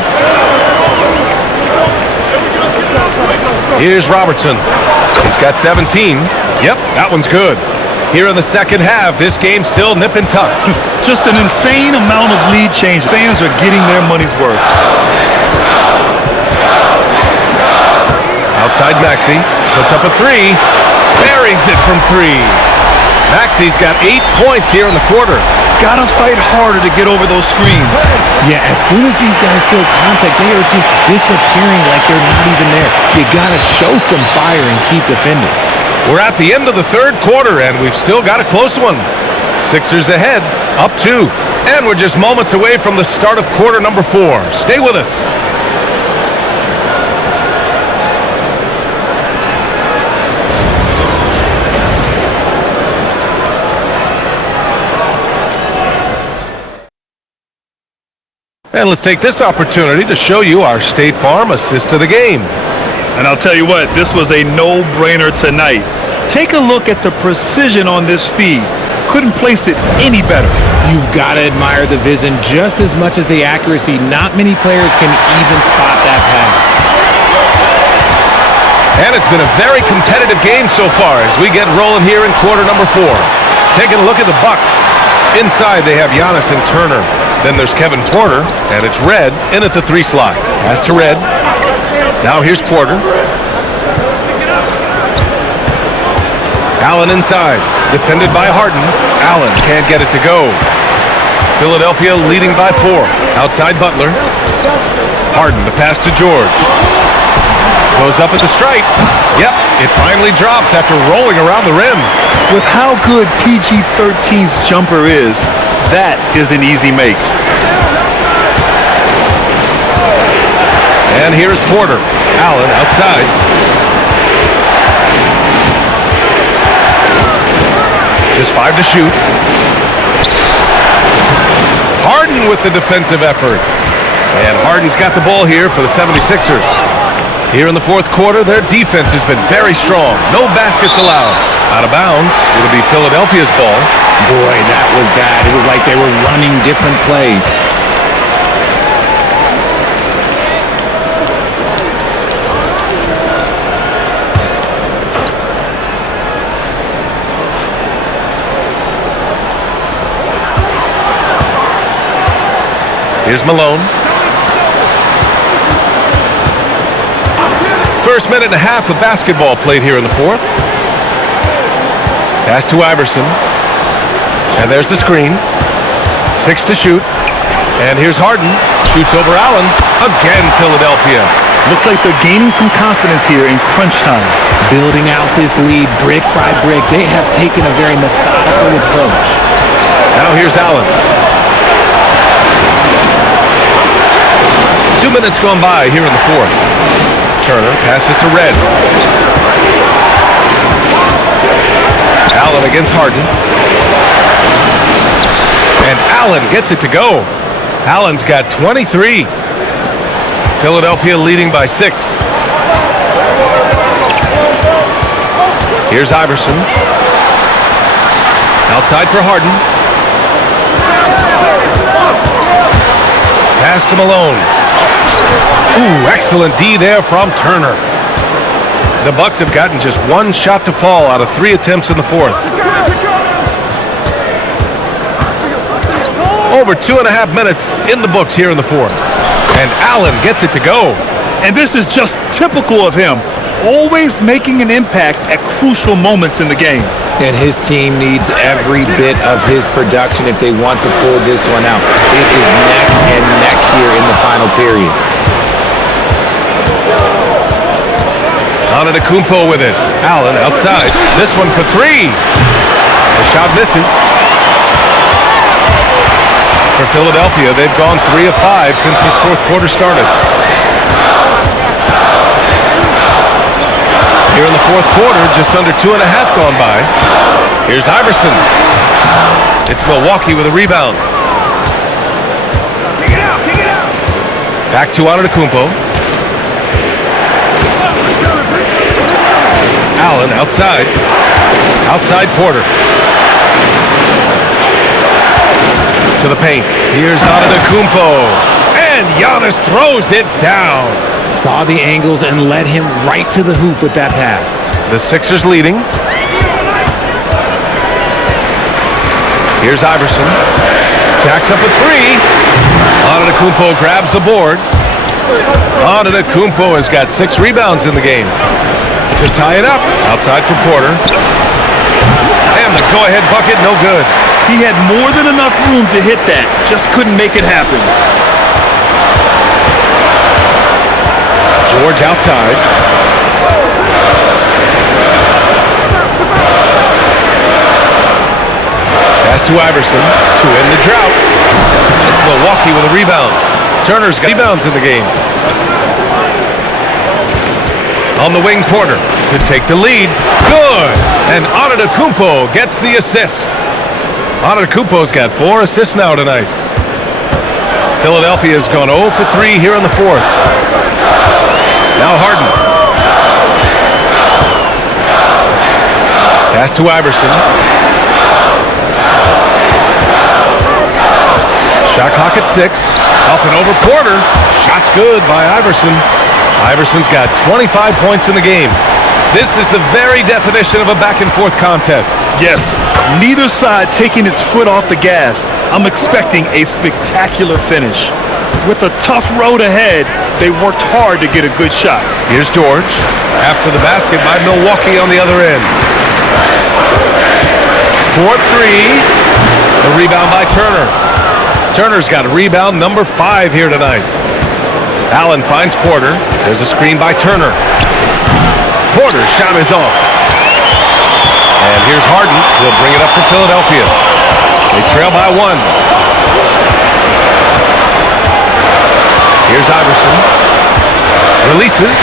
Here's Robertson. He's got 17. Yep, that one's good. Here in the second half, this game's still nip and tuck. Just an insane amount of lead change. Fans are getting their money's worth. Outside Maxey. Puts up a three. Buries it from three. Maxey's got 8 points here in the quarter. Gotta fight harder to get over those screens. Yeah, as soon as these guys feel contact, they are just disappearing like they're not even there. You gotta show some fire and keep defending. We're at the end of the third quarter, and we've still got a close one. Sixers ahead, up 2. And we're just moments away from the start of quarter number 4. Stay with us. And let's take this opportunity to show you our State Farm assist to the game. And I'll tell you what, this was a no-brainer tonight. Take a look at the precision on this feed. Couldn't place it any better. You've got to admire the vision just as much as the accuracy. Not many players can even spot that pass. And it's been a very competitive game so far as we get rolling here in quarter number 4. Taking a look at the Bucks. Inside they have Giannis and Turner. Then there's Kevin Porter, and it's Red in at the 3 slot. Pass to Red. Now here's Porter. Allen inside. Defended by Harden. Allen can't get it to go. Philadelphia leading by 4. Outside Butler. Harden, the pass to George. Goes up at the stripe. Yep, it finally drops after rolling around the rim. With how good PG-13's jumper is, that is an easy make. And here's Porter. Allen outside. Just 5 to shoot. Harden with the defensive effort. And Harden's got the ball here for the 76ers. Here in the 4th quarter, their defense has been very strong. No baskets allowed. Out of bounds. It'll be Philadelphia's ball. Boy, that was bad. It was like they were running different plays. Here's Malone. First minute and a half of basketball played here in the 4th. Pass to Iverson. And there's the screen. 6 to shoot. And here's Harden. Shoots over Allen. Again, Philadelphia. Looks like they're gaining some confidence here in crunch time. Building out this lead brick by brick. They have taken a very methodical approach. Now here's Allen. 2 minutes gone by here in the 4th. Turner passes to Red. Allen against Harden. And Allen gets it to go. Allen's got 23. Philadelphia leading by 6. Here's Iverson. Outside for Harden. Pass to Malone. Ooh, excellent D there from Turner. The Bucks have gotten just 1 shot to fall out of 3 attempts in the 4th. Over 2.5 minutes in the books here in the 4th. And Allen gets it to go. And this is just typical of him. Always making an impact at crucial moments in the game. And his team needs every bit of his production if they want to pull this one out. It is neck and neck here in the final period. Antetokounmpo with it. Allen outside. This one for 3. The shot misses. For Philadelphia, they've gone 3 of 5 since this 4th quarter started. Here in the 4th quarter, just under 2.5 gone by. Here's Iverson. It's Milwaukee with a rebound. Back to Antetokounmpo. Allen outside. Outside Porter. To the paint. Here's Antetokounmpo. And Giannis throws it down. Saw the angles and led him right to the hoop with that pass. The Sixers leading. Here's Iverson. Jacks up a 3. Antetokounmpo grabs the board. Antetokounmpo has got 6 rebounds in the game. To tie it up. Outside for Porter. And the go-ahead bucket, no good. He had more than enough room to hit that. Just couldn't make it happen. George outside. Pass to Iverson to end the drought. It's Milwaukee with a rebound. Turner's got rebounds in the game. On the wing, Porter to take the lead. Good! And Antetokounmpo gets the assist. Antetokounmpo's got 4 assists now tonight. Philadelphia's gone 0 for 3 here in the 4th. Now Harden. Pass to Iverson. Shot clock at 6. Up and over Porter. Shot's good by Iverson. Iverson's got 25 points in the game. This is the very definition of a back-and-forth contest. Yes, neither side taking its foot off the gas. I'm expecting a spectacular finish. With a tough road ahead, they worked hard to get a good shot. Here's George after the basket by Milwaukee on the other end. 4-3. The rebound by Turner. Turner's got a rebound number 5 here tonight. Allen finds Porter. There's a screen by Turner. Porter's shot is off. And here's Harden. He'll bring it up for Philadelphia. They trail by 1. Here's Iverson. Releases.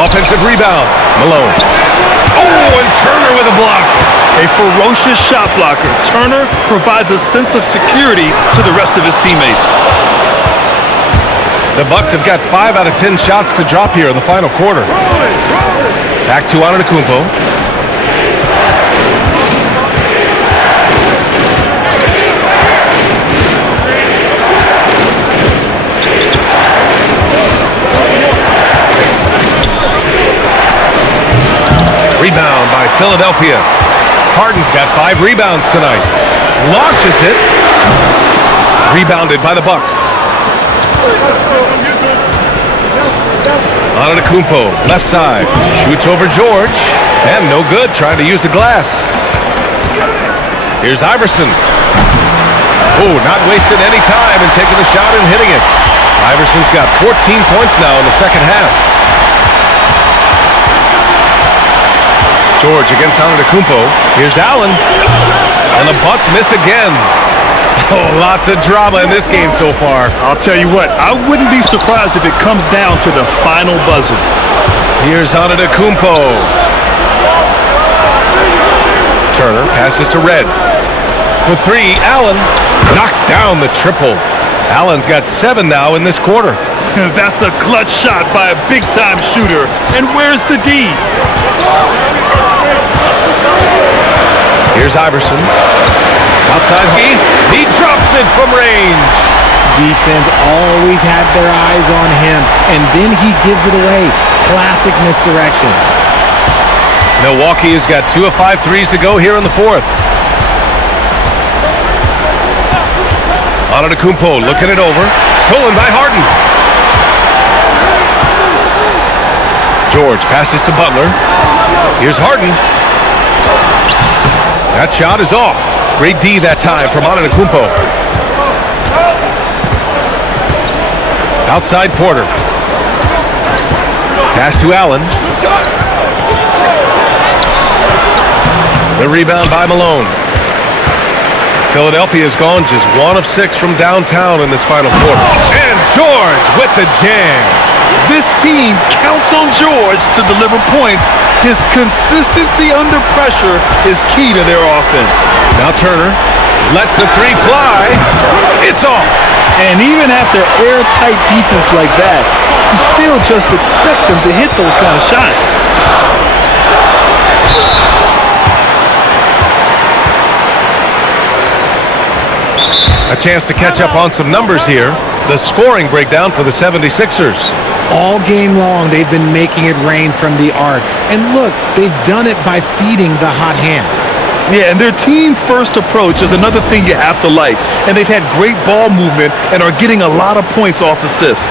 Offensive rebound. Malone. Oh, and Turner with a block. A ferocious shot blocker. Turner provides a sense of security to the rest of his teammates. The Bucks have got 5 out of 10 shots to drop here in the final quarter. Back to Antetokounmpo. Rebound by Philadelphia. Harden's got 5 rebounds tonight. Launches it. Rebounded by the Bucks. Antetokounmpo, left side. Shoots over George. And no good, trying to use the glass. Here's Iverson. Oh, not wasting any time and taking the shot and hitting it. Iverson's got 14 points now in the second half. George against Antetokounmpo. Here's Allen. And the Bucks miss again. Oh, lots of drama in this game so far. I'll tell you what, I wouldn't be surprised if it comes down to the final buzzer. Here's Antetokounmpo. Turner passes to Red. For 3, Allen knocks down the triple. Allen's got 7 now in this quarter. That's a clutch shot by a big-time shooter. And where's the D? Here's Iverson. Outside, he drops it from range. Defense always had their eyes on him, and then he gives it away. Classic misdirection. Milwaukee has got 2 of 5 threes to go here in the fourth. Antetokounmpo looking it over. Stolen by Harden. George passes to Butler. Here's Harden. That shot is off. Great D that time from Antetokounmpo. Outside Porter. Pass to Allen. The rebound by Malone. Philadelphia has gone just 1 of 6 from downtown in this final quarter. And George with the jam. This team counts on George to deliver points. His consistency under pressure is key to their offense. Now Turner lets the 3 fly. It's off. And even after airtight defense like that, you still just expect him to hit those kind of shots. A chance to catch up on some numbers here. The scoring breakdown for the 76ers. All game long, they've been making it rain from the arc. And look, they've done it by feeding the hot hands. Yeah, and their team-first approach is another thing you have to like. And they've had great ball movement and are getting a lot of points off assists.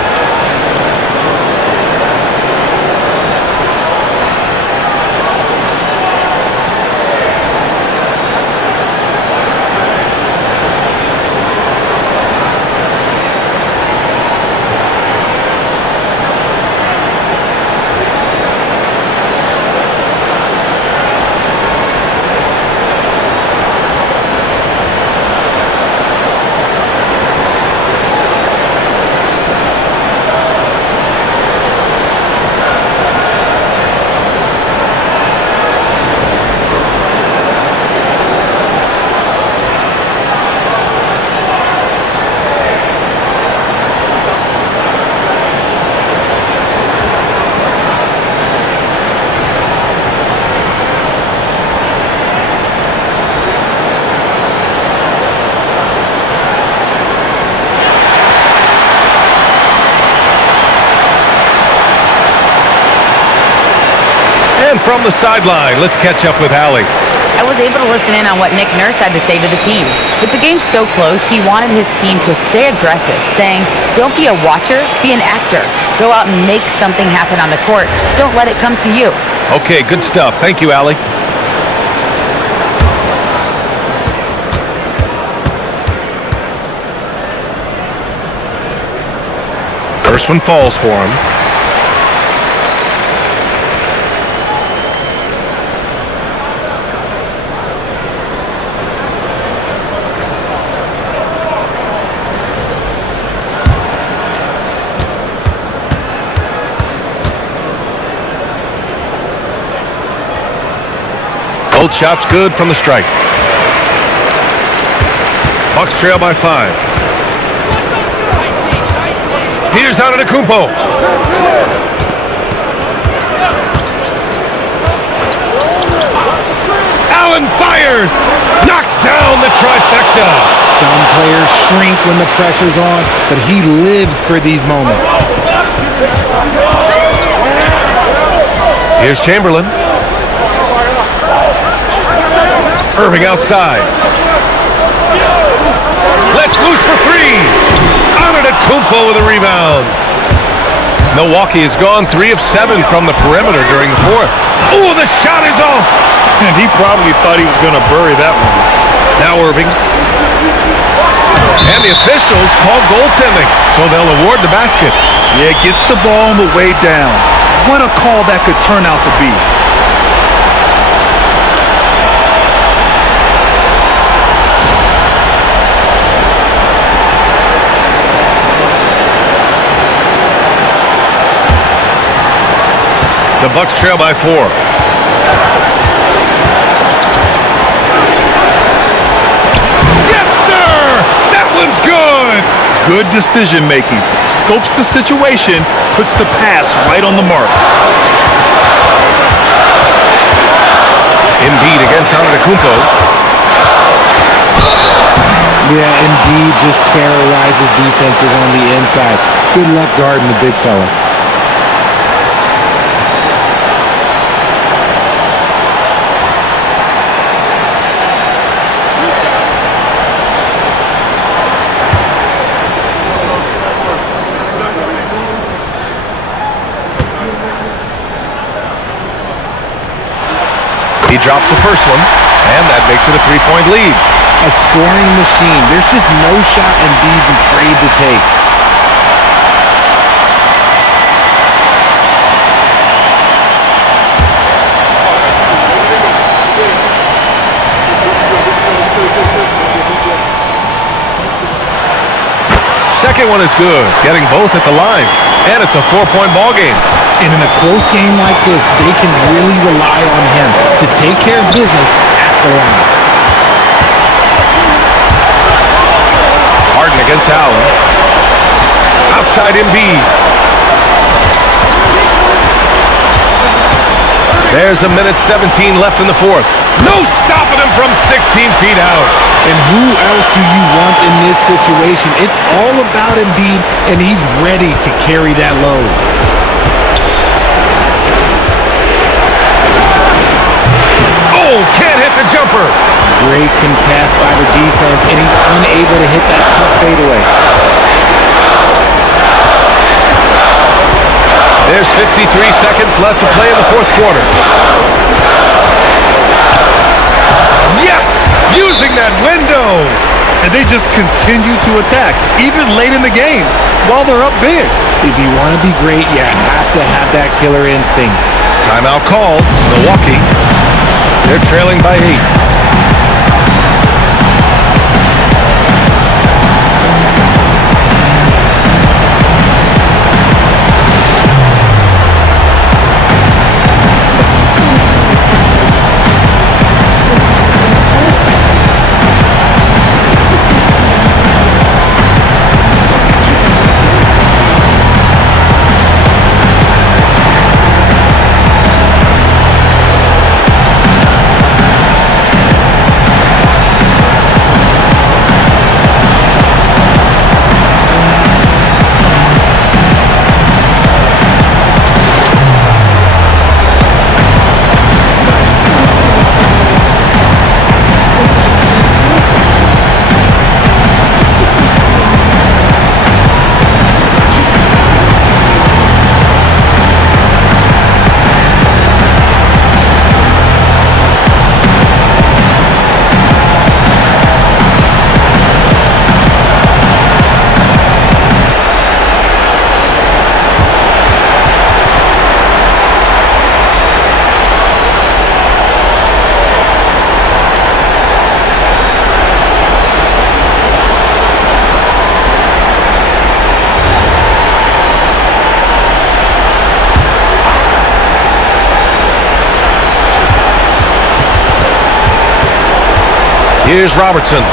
from the sideline, let's catch up with Allie. I was able to listen in on what Nick Nurse had to say to the team. With the game so close, he wanted his team to stay aggressive, saying, "Don't be a watcher, be an actor. Go out and make something happen on the court. Don't let it come to you." Okay, good stuff. Thank you, Allie. First one falls for him. Both shots good from the strike. Bucks trail by 5. Here's Antetokounmpo. Allen fires. Knocks down the trifecta. Some players shrink when the pressure's on, but he lives for these moments. Here's Chamberlain. Irving outside. Let's loose for 3. Antetokounmpo with a rebound. Milwaukee has gone 3 of 7 from the perimeter during the fourth. Oh, the shot is off. And he probably thought he was going to bury that one. Now Irving. And the officials call goaltending, so they'll award the basket. Yeah, gets the ball on the way down. What a call that could turn out to be. The Bucks trail by 4. Yes, sir! That one's good! Good decision making. Scopes the situation, puts the pass right on the mark. Embiid against Antetokounmpo. Yeah, Embiid just terrorizes defenses on the inside. Good luck guarding the big fella. He drops the first one, and that makes it a 3-point lead. A scoring machine. There's just no shot Embiid's afraid to take. Second one is good, getting both at the line. And it's a 4-point ball game. And in a close game like this, they can really rely on him to take care of business at the line. Harden against Allen. Outside Embiid. There's a minute 17 left in the fourth. No stopping him from 16 feet out. And who else do you want in this situation? It's all about Embiid, and he's ready to carry that load. Oh, can't hit the jumper. Great contest by the defense, and he's unable to hit that tough fadeaway. There's 53 seconds left to play in the fourth quarter. Yes! Using that window! And they just continue to attack, even late in the game, while they're up big. If you want to be great, you have to have that killer instinct. Timeout called. Milwaukee. They're trailing by 8. Here's Robertson.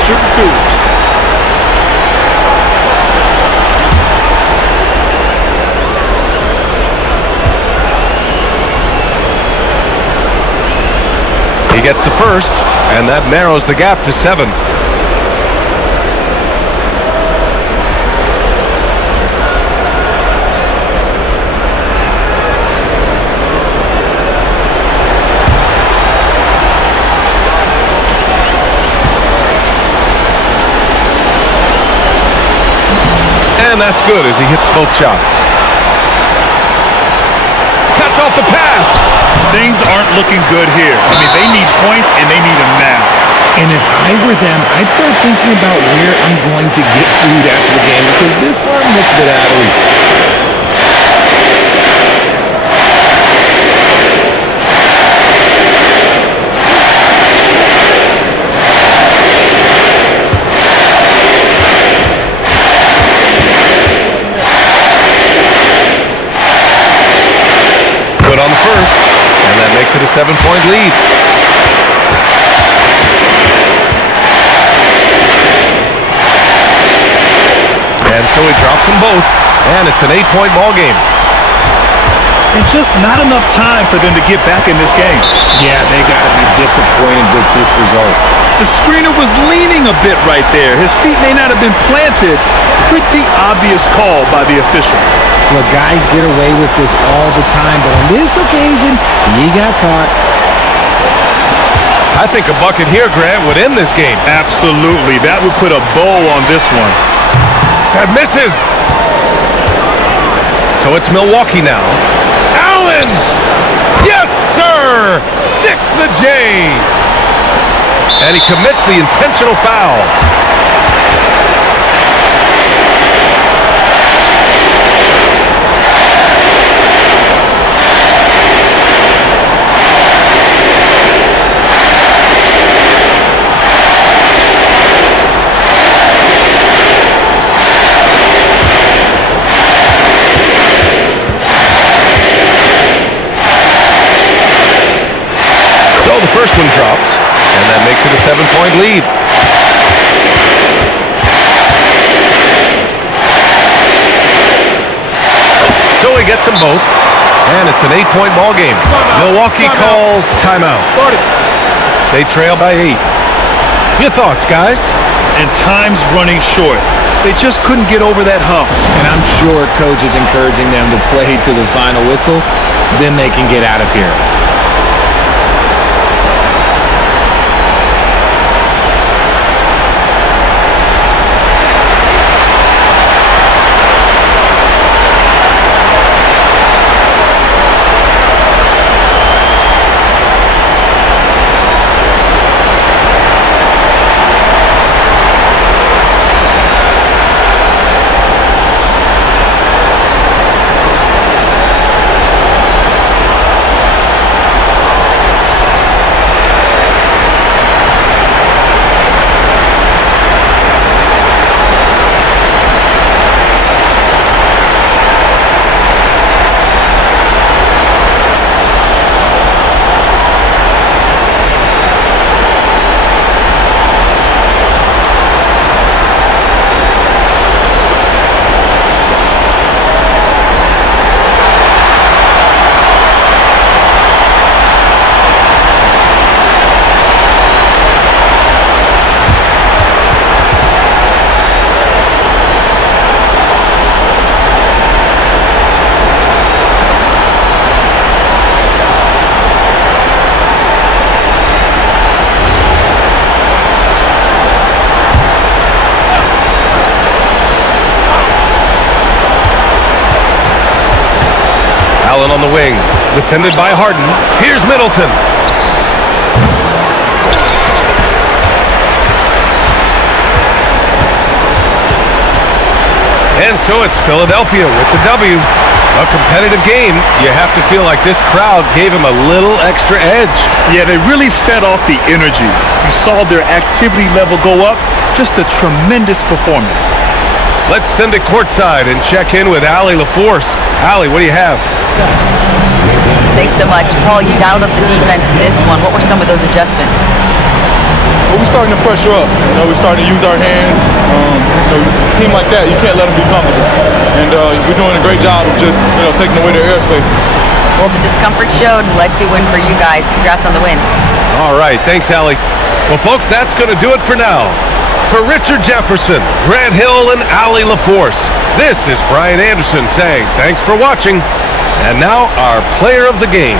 Shooting 2. He gets the first, and that narrows the gap to 7. And that's good as he hits both shots. Cuts off the pass. Things aren't looking good here. I mean, they need points, and they need them now. And if I were them, I'd start thinking about where I'm going to get food after the game because this one looks a bit out of reach. Good on the first, and that makes it a 7-point lead. And so he drops them both, and it's an 8-point ball game. And just not enough time for them to get back in this game. Yeah, they got to be disappointed with this result. The screener was leaning a bit right there. His feet may not have been planted. Pretty obvious call by the officials. Look, guys get away with this all the time, but on this occasion, he got caught. I think a bucket here, Grant, would end this game. Absolutely. That would put a bow on this one. That misses. So it's Milwaukee now. Allen! Yes, sir! Sticks the J. And he commits the intentional foul. The first one drops, and that makes it a 7-point lead. So he gets them both, and it's an 8-point ball game. Milwaukee calls timeout. They trail by 8. Your thoughts, guys? And time's running short. They just couldn't get over that hump. And I'm sure coach is encouraging them to play to the final whistle. Then they can get out of here. Allen on the wing, defended by Harden. Here's Middleton. And so it's Philadelphia with the W. A competitive game. You have to feel like this crowd gave him a little extra edge. Yeah, they really fed off the energy. You saw their activity level go up. Just a tremendous performance. Let's send it courtside and check in with Allie LaForce. Allie, what do you have? Thanks so much. Paul, you dialed up the defense in this one. What were some of those adjustments? Well, we're starting to pressure up. We're starting to use our hands. A team like that, you can't let them be comfortable. And we're doing a great job of just, taking away their airspace. Well, the discomfort showed, led to a win for you guys. Congrats on the win. All right, thanks, Allie. Well, folks, that's going to do it for now. For Richard Jefferson, Grant Hill, and Allie LaForce, this is Brian Anderson saying thanks for watching. And now our player of the game.